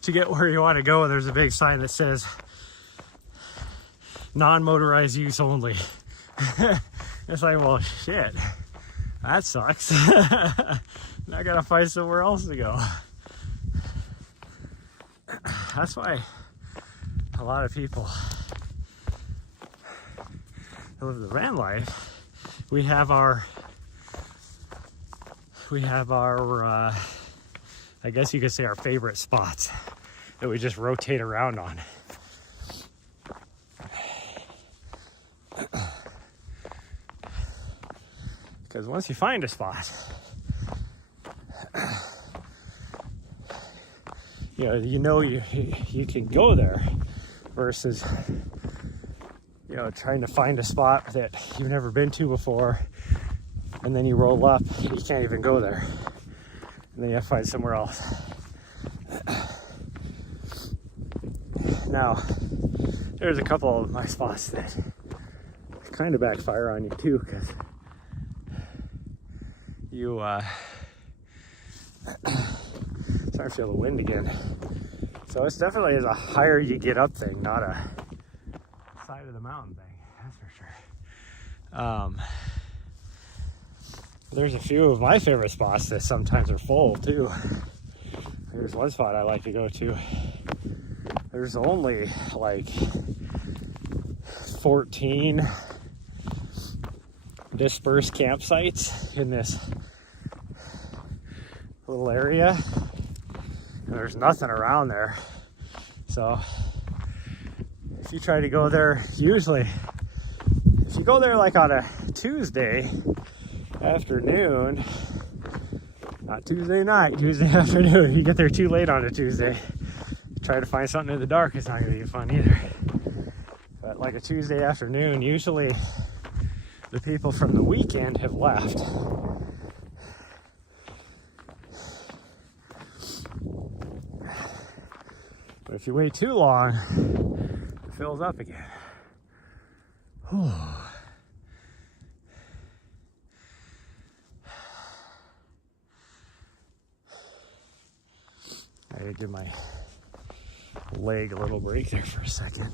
to get where you want to go, there's a big sign that says non-motorized use only. It's like, well, shit, that sucks. Now I gotta find somewhere else to go. That's why a lot of people who live the van life, we have our I guess you could say our favorite spots that we just rotate around on. Because once you find a spot, you know you can go there, versus trying to find a spot that you've never been to before, and then you roll up, you can't even go there, and then you have to find somewhere else. Now, there's a couple of my spots that kind of backfire on you too, because you starting to feel the wind again. So it's definitely is a higher you get up thing, not a side of the mountain thing, that's for sure. There's a few of my favorite spots that sometimes are full too. There's one spot I like to go to. There's only like 14 dispersed campsites in this little area, and there's nothing around there. So if you try to go there, usually if you go there like on a Tuesday afternoon, not Tuesday night, Tuesday afternoon, you get there too late on a Tuesday, try to find something in the dark, it's not going to be fun either. But like a Tuesday afternoon, usually the people from the weekend have left. But if you wait too long, it fills up again. Whew. I gotta give my leg a little break there for a second.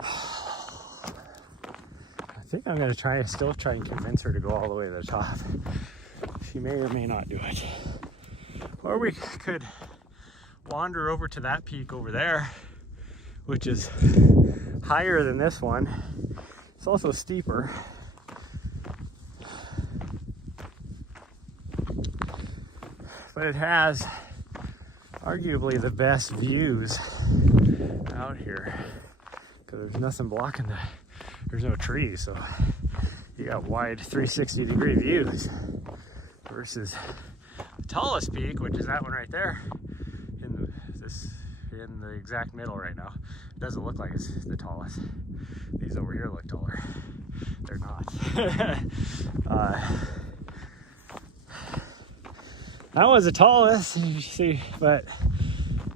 I think I'm gonna still try and convince her to go all the way to the top. She may or may not do it. Or we could wander over to that peak over there, which is higher than this one. It's also steeper. But it has arguably the best views out here because there's nothing blocking there's no trees, so you got wide 360-degree views versus the tallest peak, which is that one right there in the exact middle right now. It doesn't look like it's the tallest. These over here look taller. They're not. That was the tallest, you see, but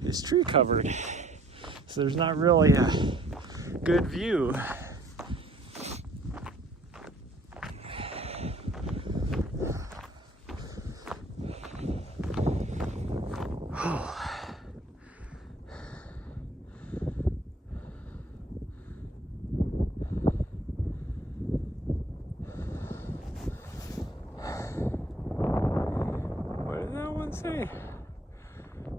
it's tree covered, so there's not really a good view. Say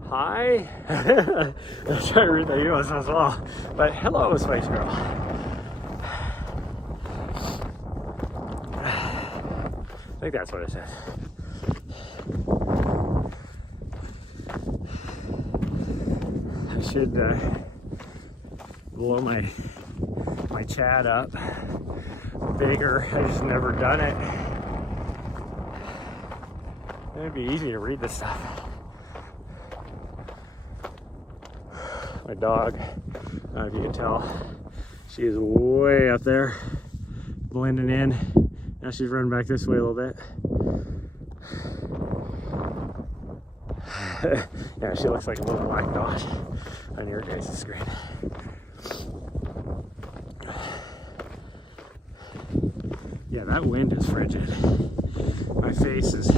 hi. I'm trying to read the emails as well, but hello, Spice Girl. I think that's what it says. I should blow my chat up bigger. I just never done it. It'd be easy to read this stuff. My dog, I don't know if you can tell, she is way up there, blending in. Now she's running back this way a little bit. Yeah, she looks like a little black dot on your guys' screen. Yeah, that wind is frigid. My face is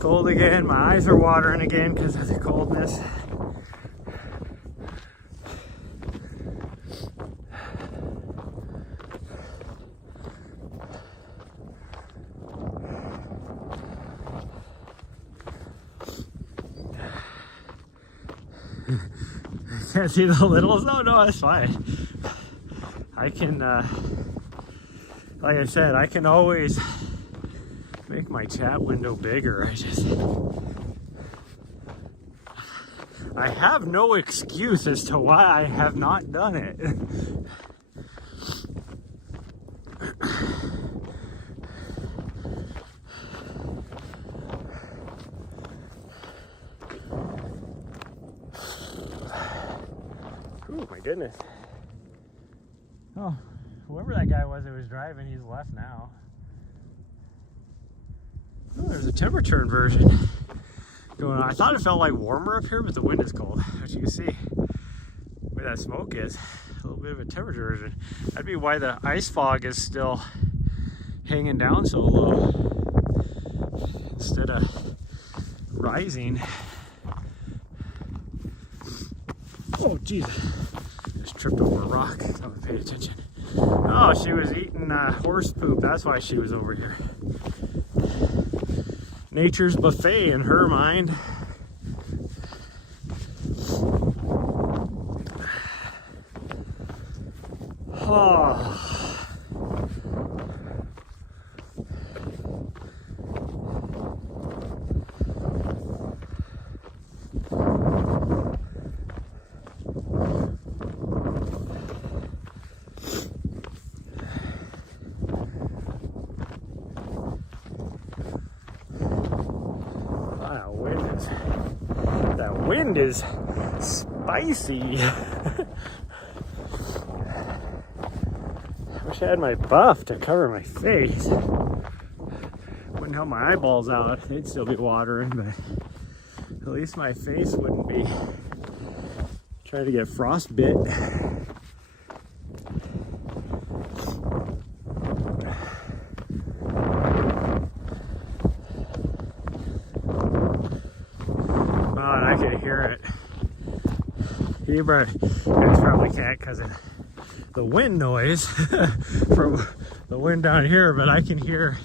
cold again. My eyes are watering again because of the coldness. Can't see the littles? No, it's fine. I can, like I said, I can always make my chat window bigger. I have no excuse as to why I have not done it. Oh my goodness. Oh, whoever that guy was that was driving, he's left now. Oh, there's a temperature inversion going on. I thought it felt like warmer up here, but the wind is cold. As you can see, where that smoke is, a little bit of a temperature inversion. That'd be why the ice fog is still hanging down so low instead of rising. Oh, geez. Just tripped over a rock. I haven't paid attention. Oh, she was eating horse poop. That's why she was over here. Nature's buffet in her mind. Oh. That wind is spicy. Wish I had my buff to cover my face. Wouldn't help my eyeballs out. They'd still be watering, but at least my face wouldn't be trying to get frostbit. I could hear it. You guys probably can't because of the wind noise from the wind down here, but I can hear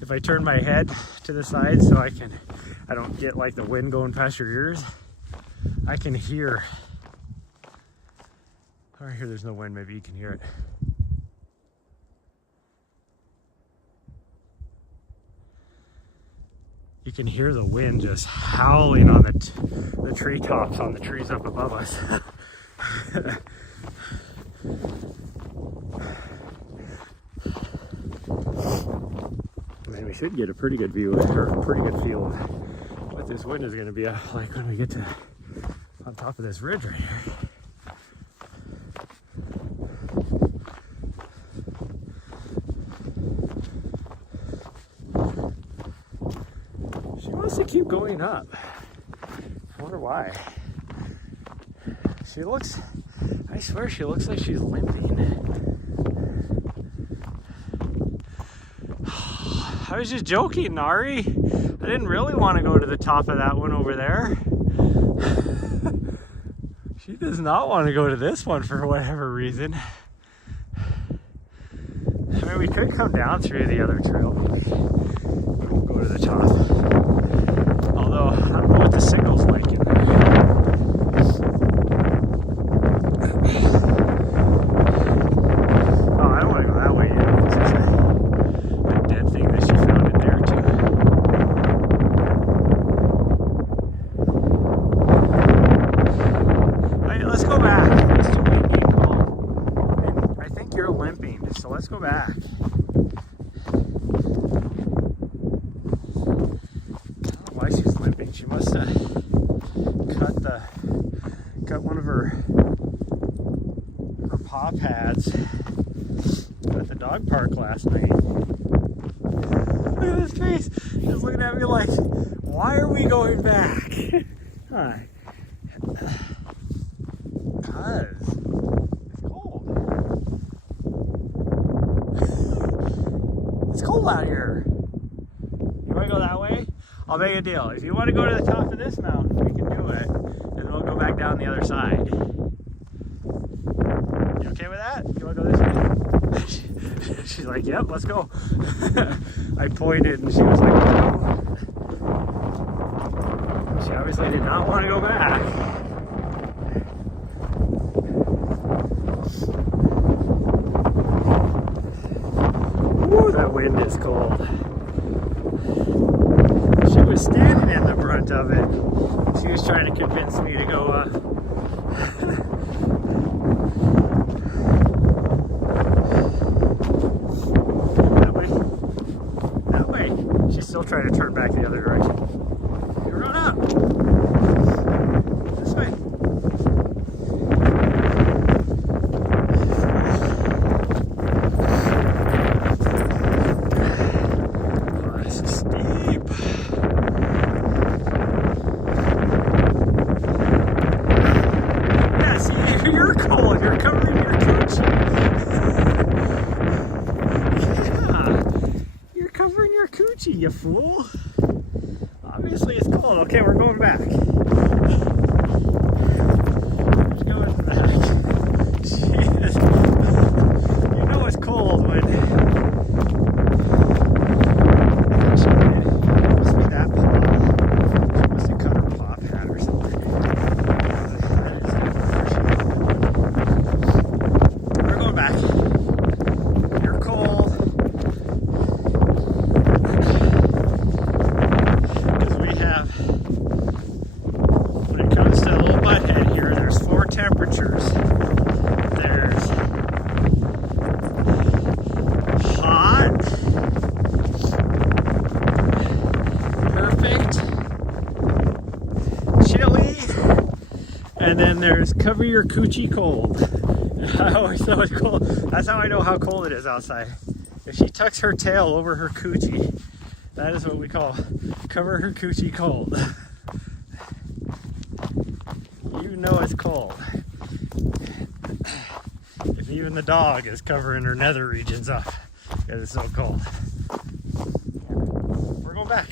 if I turn my head to the side so I don't get like the wind going past your ears. I can hear. Or here there's no wind, maybe you can hear it. You can hear the wind just howling on the treetops, on the trees up above us. I mean, we should get a pretty good view, or a pretty good feel of what this wind is going to be like when we get to on top of this ridge right here. She wants to keep going up. I wonder why. She looks, I swear she looks like she's limping. I was just joking, Nari. I didn't really want to go to the top of that one over there. She does not want to go to this one for whatever reason. I mean, we could come down through the other trail, maybe. We'll go to the top. Although, I don't know what the signal's like in there. Oh, I don't want to go that way yet, because there's a dead thing that she found in there, too. Hey, let's go back. It's too windy and cold. And I think you're limping, so let's go back. She must have cut one of her paw pads at the dog park last night. Look at his face. He's looking at me like, why are we going back? Hi. Because it's cold. It's cold out here. You want to go that way? I'll make a deal. If you want to go to the top of this mountain, we can do it. And then we'll go back down the other side. You okay with that? You want to go this way? She's like, yep, let's go. I pointed and she was like, no. She obviously did not want to go back. Ooh, that wind is cold. She was standing in the brunt of it. She was trying to convince me to go that way. That way. She's still trying to turn back the other direction. You run up. This way. Oh, this is steep. You're cold. You're covering your coochie. Yeah. You're covering your coochie, you fool. Obviously it's cold. Okay, we're going back. We're going back. Jeez. And then there's cover your coochie cold. I always know it's cold. That's how I know how cold it is outside. If she tucks her tail over her coochie, that is what we call cover her coochie cold. You know it's cold. If even the dog is covering her nether regions up because it's so cold. We're going back.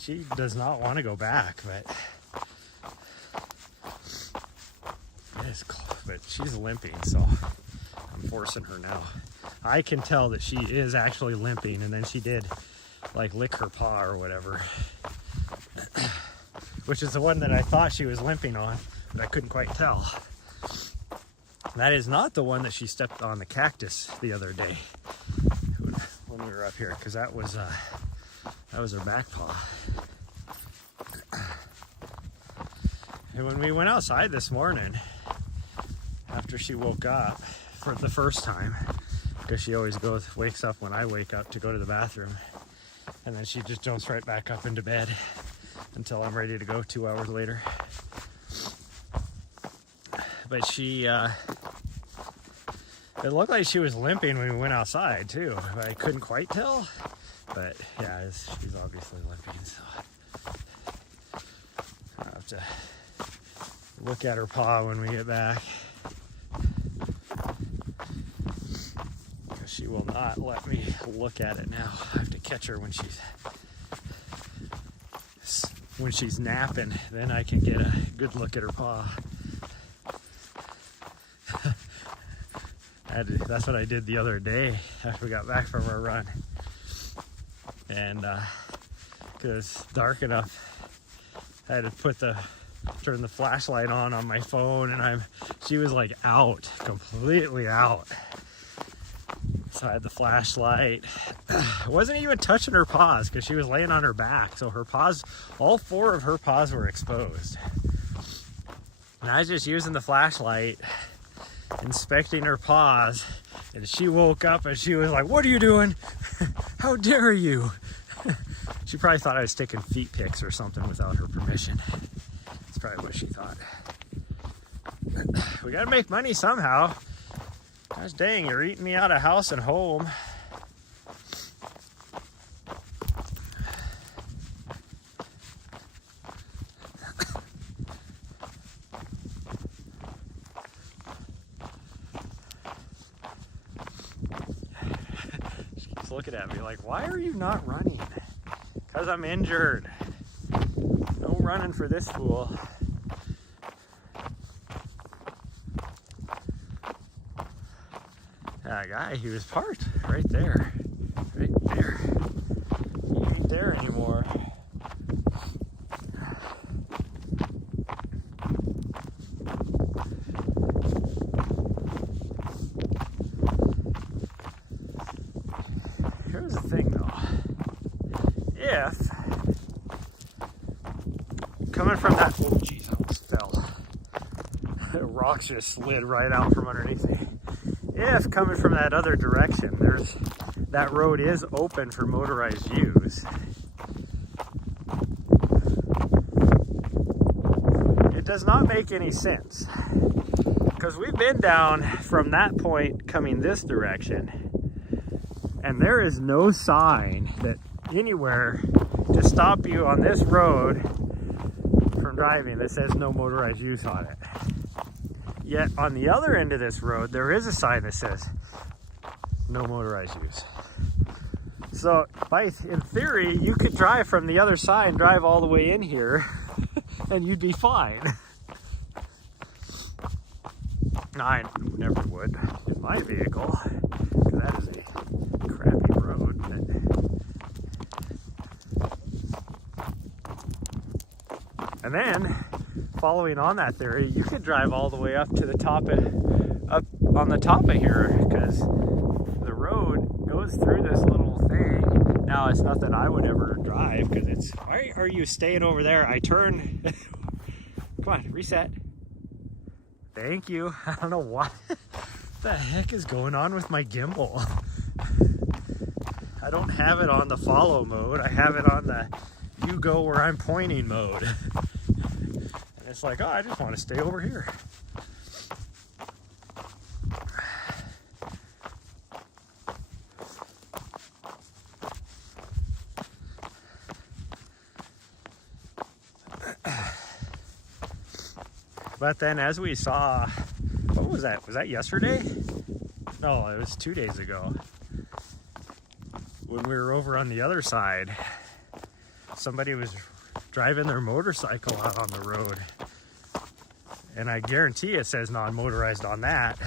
She does not want to go back, but it is cold. But she's limping, so I'm forcing her now. I can tell that she is actually limping, and then she did like lick her paw or whatever, which is the one that I thought she was limping on, but I couldn't quite tell. That is not the one that she stepped on the cactus the other day when we were up here, because that was her back paw. And when we went outside this morning, after she woke up for the first time, because she always wakes up when I wake up to go to the bathroom, and then she just jumps right back up into bed until I'm ready to go 2 hours later. But she, it looked like she was limping when we went outside too. I couldn't quite tell, but yeah, she's obviously limping, so I'll have to look at her paw when we get back. Because she will not let me look at it now. I have to catch her when she's napping, then I can get a good look at her paw. That's what I did the other day after we got back from our run. And because it's dark enough, I had to turn the flashlight on my phone, and she was like out, completely out. So I had the flashlight. I wasn't even touching her paws because she was laying on her back. So her paws, all 4 of her paws were exposed. And I was just using the flashlight, inspecting her paws, and she woke up and she was like, "What are you doing? How dare you?" She probably thought I was taking feet pics or something without her permission. That's probably what she thought. We gotta make money somehow. Gosh dang, you're eating me out of house and home. Looking at me like, "Why are you not running?" "Because I'm injured." No running for this fool. That guy, he was parked right there. Right there. He ain't there anymore. Here's the thing though, if coming from that, oh geez, I almost fell. The rocks just slid right out from underneath me. If coming from that other direction, that road is open for motorized use, it does not make any sense, because we've been down from that point coming this direction, and there is no sign that anywhere to stop you on this road from driving that says no motorized use on it. Yet on the other end of this road, there is a sign that says no motorized use. So in theory, you could drive from the other side and drive all the way in here and you'd be fine. I never would in my vehicle, because that is a crappy road. And then, following on that theory, you could drive all the way up to the top up on the top of here, because the road goes through this little thing. Now, it's not that I would ever drive, because it's, why are you staying over there? I turn. Come on, reset. Thank you. I don't know what the heck is going on with my gimbal. I don't have it on the follow mode. I have it on the you go where I'm pointing mode. And it's like, oh, I just want to stay over here. But then as we saw, what was that? Was that yesterday? No, it was 2 days ago. When we were over on the other side, somebody was driving their motorcycle out on the road. And I guarantee it says non-motorized on that.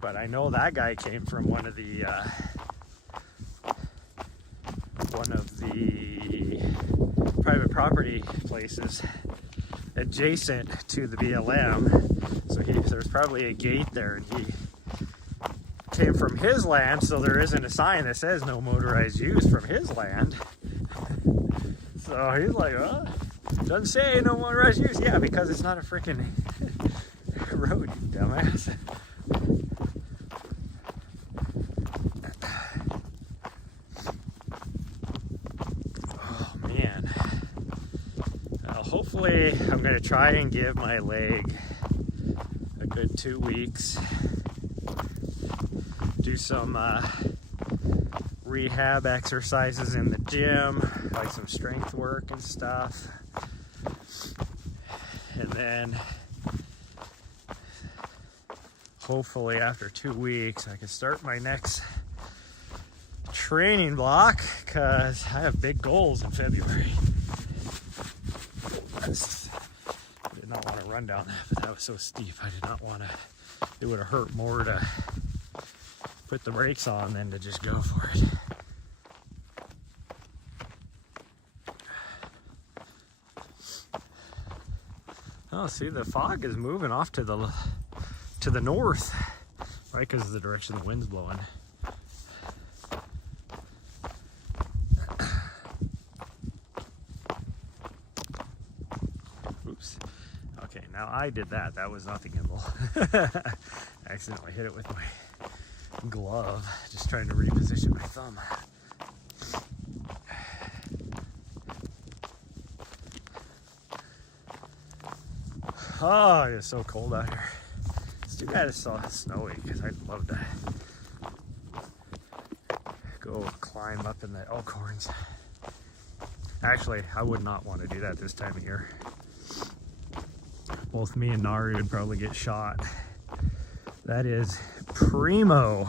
But I know that guy came from one of the private property places adjacent to the BLM. So there's probably a gate there, and he came from his land, so there isn't a sign that says no motorized use from his land. So he's like, oh, doesn't say no motorized use. Yeah, because it's not a freaking road, you dumbass. Hopefully I'm going to try and give my leg a good 2 weeks, do some rehab exercises in the gym, like some strength work and stuff, and then hopefully after 2 weeks I can start my next training block, because I have big goals in February. I did not want to run down that, but that was so steep. I did not want to. It would have hurt more to put the brakes on than to just go for it. Oh, see, the fog is moving off to the north, right? Because of the direction the wind's blowing. Okay, now I did that. That was not the gimbal. I accidentally hit it with my glove, just trying to reposition my thumb. Oh, it's so cold out here. It's too bad it's so snowy, because I'd love to go climb up in the elk horns. Actually, I would not want to do that this time of year. Both me and Nari would probably get shot. That is primo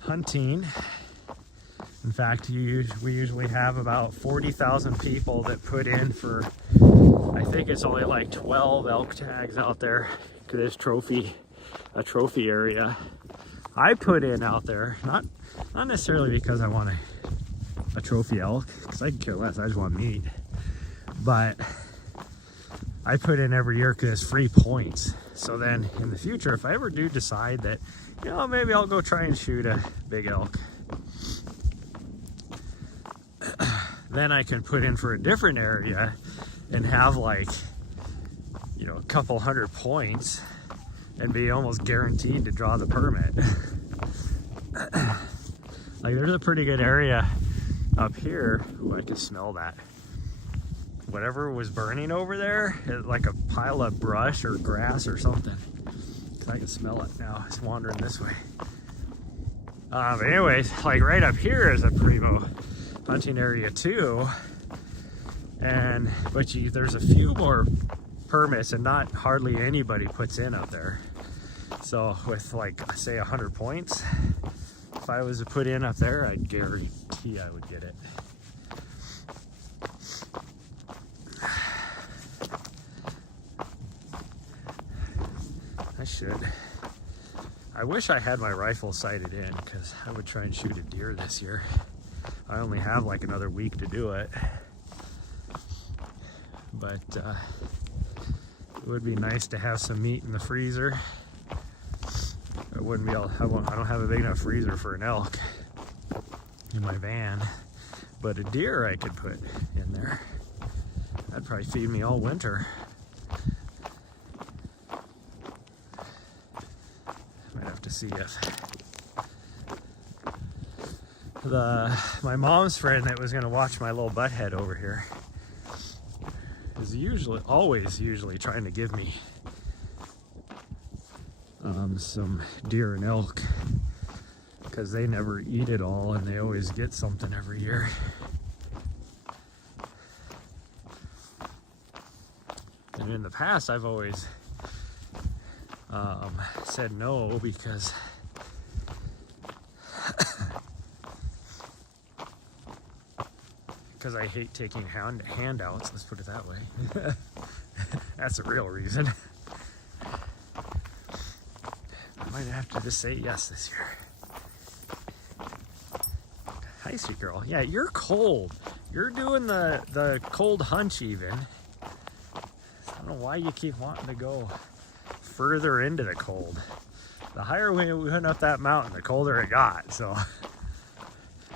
hunting. In fact, we usually have about 40,000 people that put in for, I think it's only like 12 elk tags out there, because it's a trophy area. I put in out there, not necessarily because I want a trophy elk, because I can care less, I just want meat. But I put in every year because it's free points. So then in the future, if I ever do decide that, you know, maybe I'll go try and shoot a big elk, then I can put in for a different area and have, like, you know, a couple hundred points and be almost guaranteed to draw the permit. Like, there's a pretty good area up here. Ooh, I can smell that. Whatever was burning over there, like a pile of brush or grass or something. I can smell it now. It's wandering this way. But anyways, like right up here is a primo hunting area too. But there's a few more permits, and not hardly anybody puts in up there. So with, like, say 100 points, if I was to put in up there, I guarantee I would get it. I should. I wish I had my rifle sighted in, because I would try and shoot a deer this year. I only have like another week to do it. But it would be nice to have some meat in the freezer. I don't have a big enough freezer for an elk in my van, but a deer I could put in there. That'd probably feed me all winter. Might have see if my mom's friend that was gonna watch my little butthead over here is always trying to give me some deer and elk, because they never eat it all and they always get something every year. And in the past, I've always said no, because I hate taking handouts, let's put it that way. That's the real reason. I might have to just say yes this year. Hi, sweet girl. Yeah, you're cold. You're doing the cold hunch even. I don't know why you keep wanting to go further into the cold. The higher we went up that mountain, the colder it got. So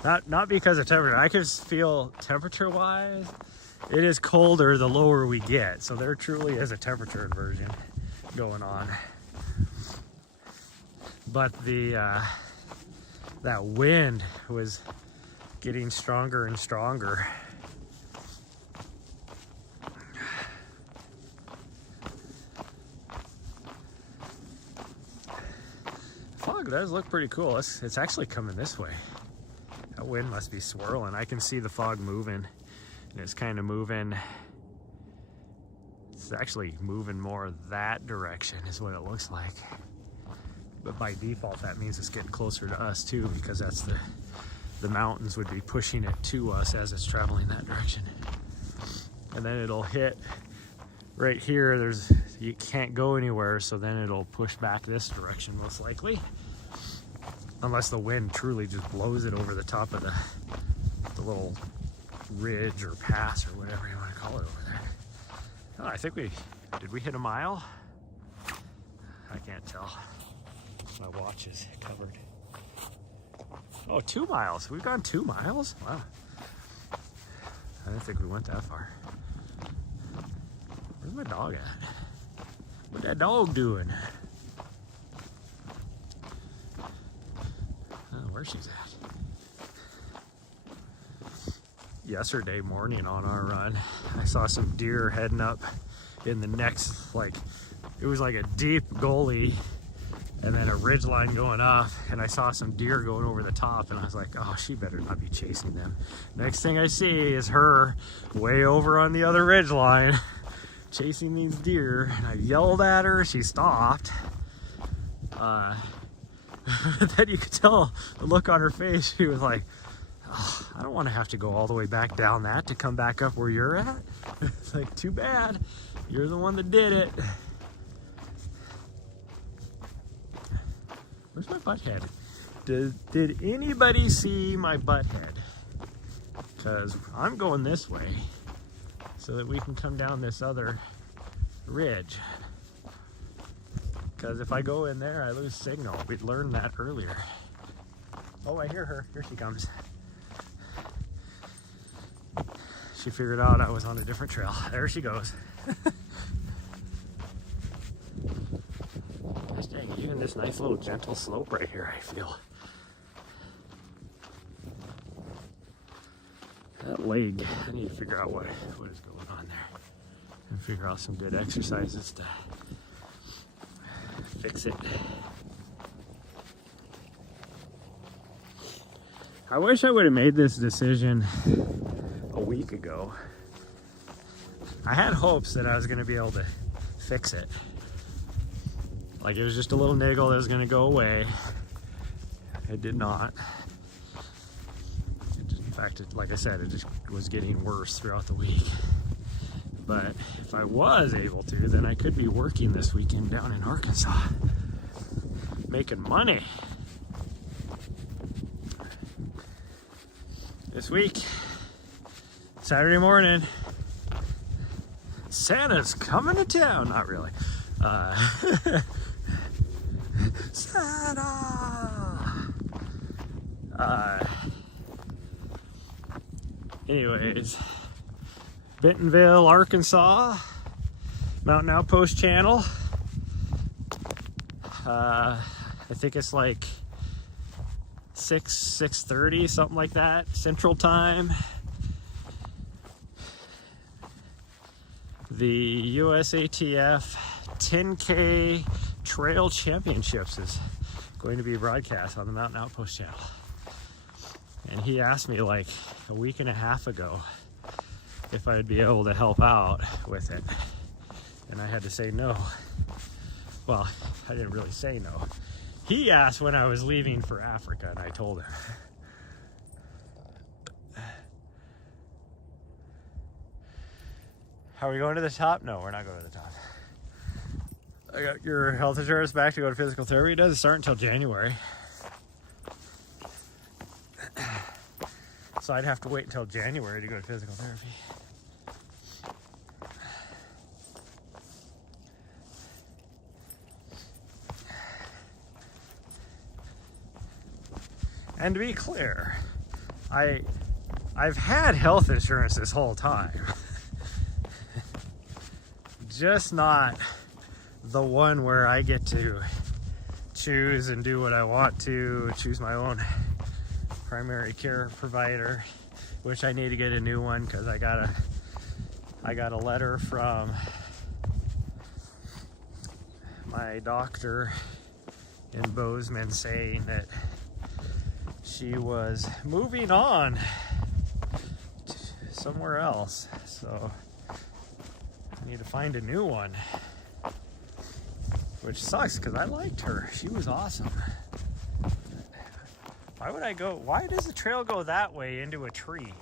not because of temperature. I can feel temperature-wise, it is colder the lower we get. So there truly is a temperature inversion going on. But that wind was getting stronger and stronger. Fog does look pretty cool. It's actually coming this way. That wind must be swirling. I can see the fog moving, and it's kind of moving. It's actually moving more that direction is what it looks like. But by default, that means it's getting closer to us too, because that's the mountains would be pushing it to us as it's traveling that direction. And then it'll hit right here. You can't go anywhere, so then it'll push back this direction most likely. Unless the wind truly just blows it over the top of the little ridge or pass or whatever you want to call it over there. Oh, I think did we hit a mile? I can't tell. My watch is covered. Oh, 2 miles. We've gone 2 miles? Wow. I didn't think we went that far. Where's my dog at? What's that dog doing? Where she's at. Yesterday morning on our run, I saw some deer heading up in the next, it was like a deep gully and then a ridge line going up, and I saw some deer going over the top, and I was like, oh, she better not be chasing them. Next thing I see is her way over on the other ridge line chasing these deer, and I yelled at her. She stopped. Then you could tell the look on her face. She was like, oh, I don't want to have to go all the way back down that to come back up where you're at. It's like, too bad. You're the one that did it. Where's my butt head? Did anybody see my butt head? Because I'm going this way so that we can come down this other ridge. Because if I go in there, I lose signal. We'd learned that earlier. Oh, I hear her. Here she comes. She figured out I was on a different trail. There she goes. Gosh dang, even this nice little gentle slope right here, I feel. That leg, I need to figure out what is going on there. And figure out some good exercises to fix it. I wish I would have made this decision a week ago. I had hopes that I was going to be able to fix it. Like it was just a little niggle that was going to go away. It did not. In fact, like I said, it just was getting worse throughout the week. But if I was able to, then I could be working this weekend down in Arkansas, making money. This week, Saturday morning, Santa's coming to town. Not really. Santa! Anyways, Bentonville, Arkansas, Mountain Outpost Channel. I think it's like 6:30, something like that, Central Time. The USATF 10K Trail Championships is going to be broadcast on the Mountain Outpost channel. And he asked me like a week and a half ago if I would be able to help out with it. And I had to say no. Well, I didn't really say no. He asked when I was leaving for Africa, and I told him. Are we going to the top? No, we're not going to the top. I got your health insurance back to go to physical therapy. It doesn't start until January. So I'd have to wait until January to go to physical therapy. And to be clear, I've had health insurance this whole time. Just not the one where I get to choose and do what I want to, choose my own primary care provider, which I need to get a new one because I got a letter from my doctor in Bozeman saying that she was moving on to somewhere else, so I need to find a new one, which sucks because I liked her. She was awesome. Why would I go? Why does the trail go that way into a tree?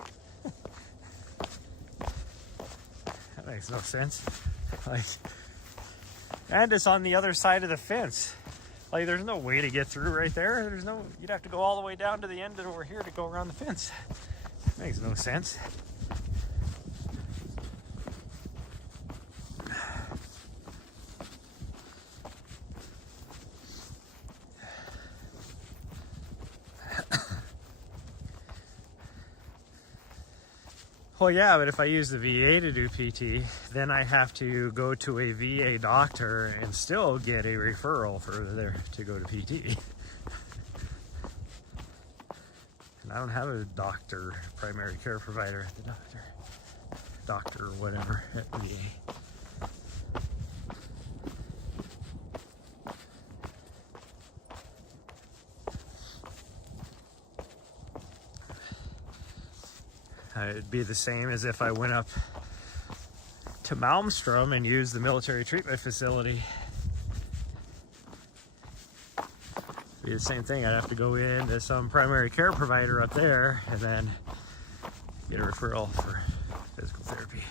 That makes no sense. Like, and it's on the other side of the fence. Like, there's no way to get through right there. There's no, you'd have to go all the way down to the end over here to go around the fence. That makes no sense. Well, yeah, but if I use the VA to do PT, then I have to go to a VA doctor and still get a referral for there to go to PT. And I don't have a doctor, primary care provider at the doctor or whatever at VA. It'd be the same as if I went up to Malmstrom and used the military treatment facility. It'd be the same thing. I'd have to go in to some primary care provider up there and then get a referral for physical therapy.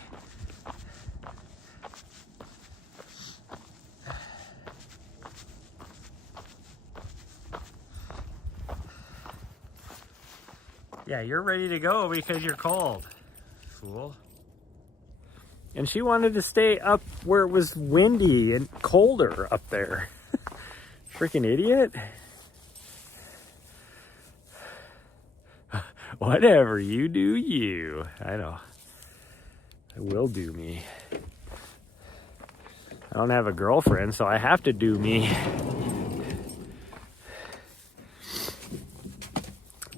Yeah, you're ready to go because you're cold, fool. And she wanted to stay up where it was windy and colder up there. Freaking idiot. Whatever, you do you. I know. I will do me. I don't have a girlfriend, so I have to do me.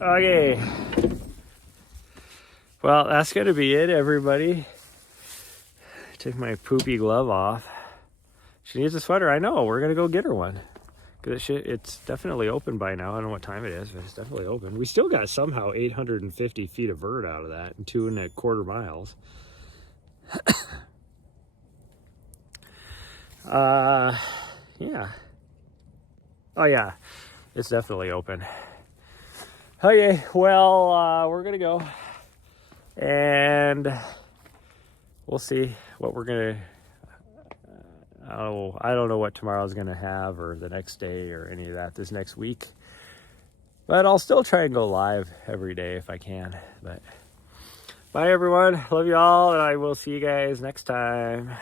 Okay. Well, that's going to be it, everybody. Take my poopy glove off. She needs a sweater. I know. We're going to go get her one. Because it's definitely open by now. I don't know what time it is, but it's definitely open. We still got somehow 850 feet of vert out of that and 2.25 miles. Yeah. Oh, yeah. It's definitely open. Okay, well, we're gonna go and we'll see what we're gonna, I don't know what tomorrow's gonna have or the next day or any of that this next week, but I'll still try and go live every day if I can. But bye everyone, love you all, and I will see you guys next time.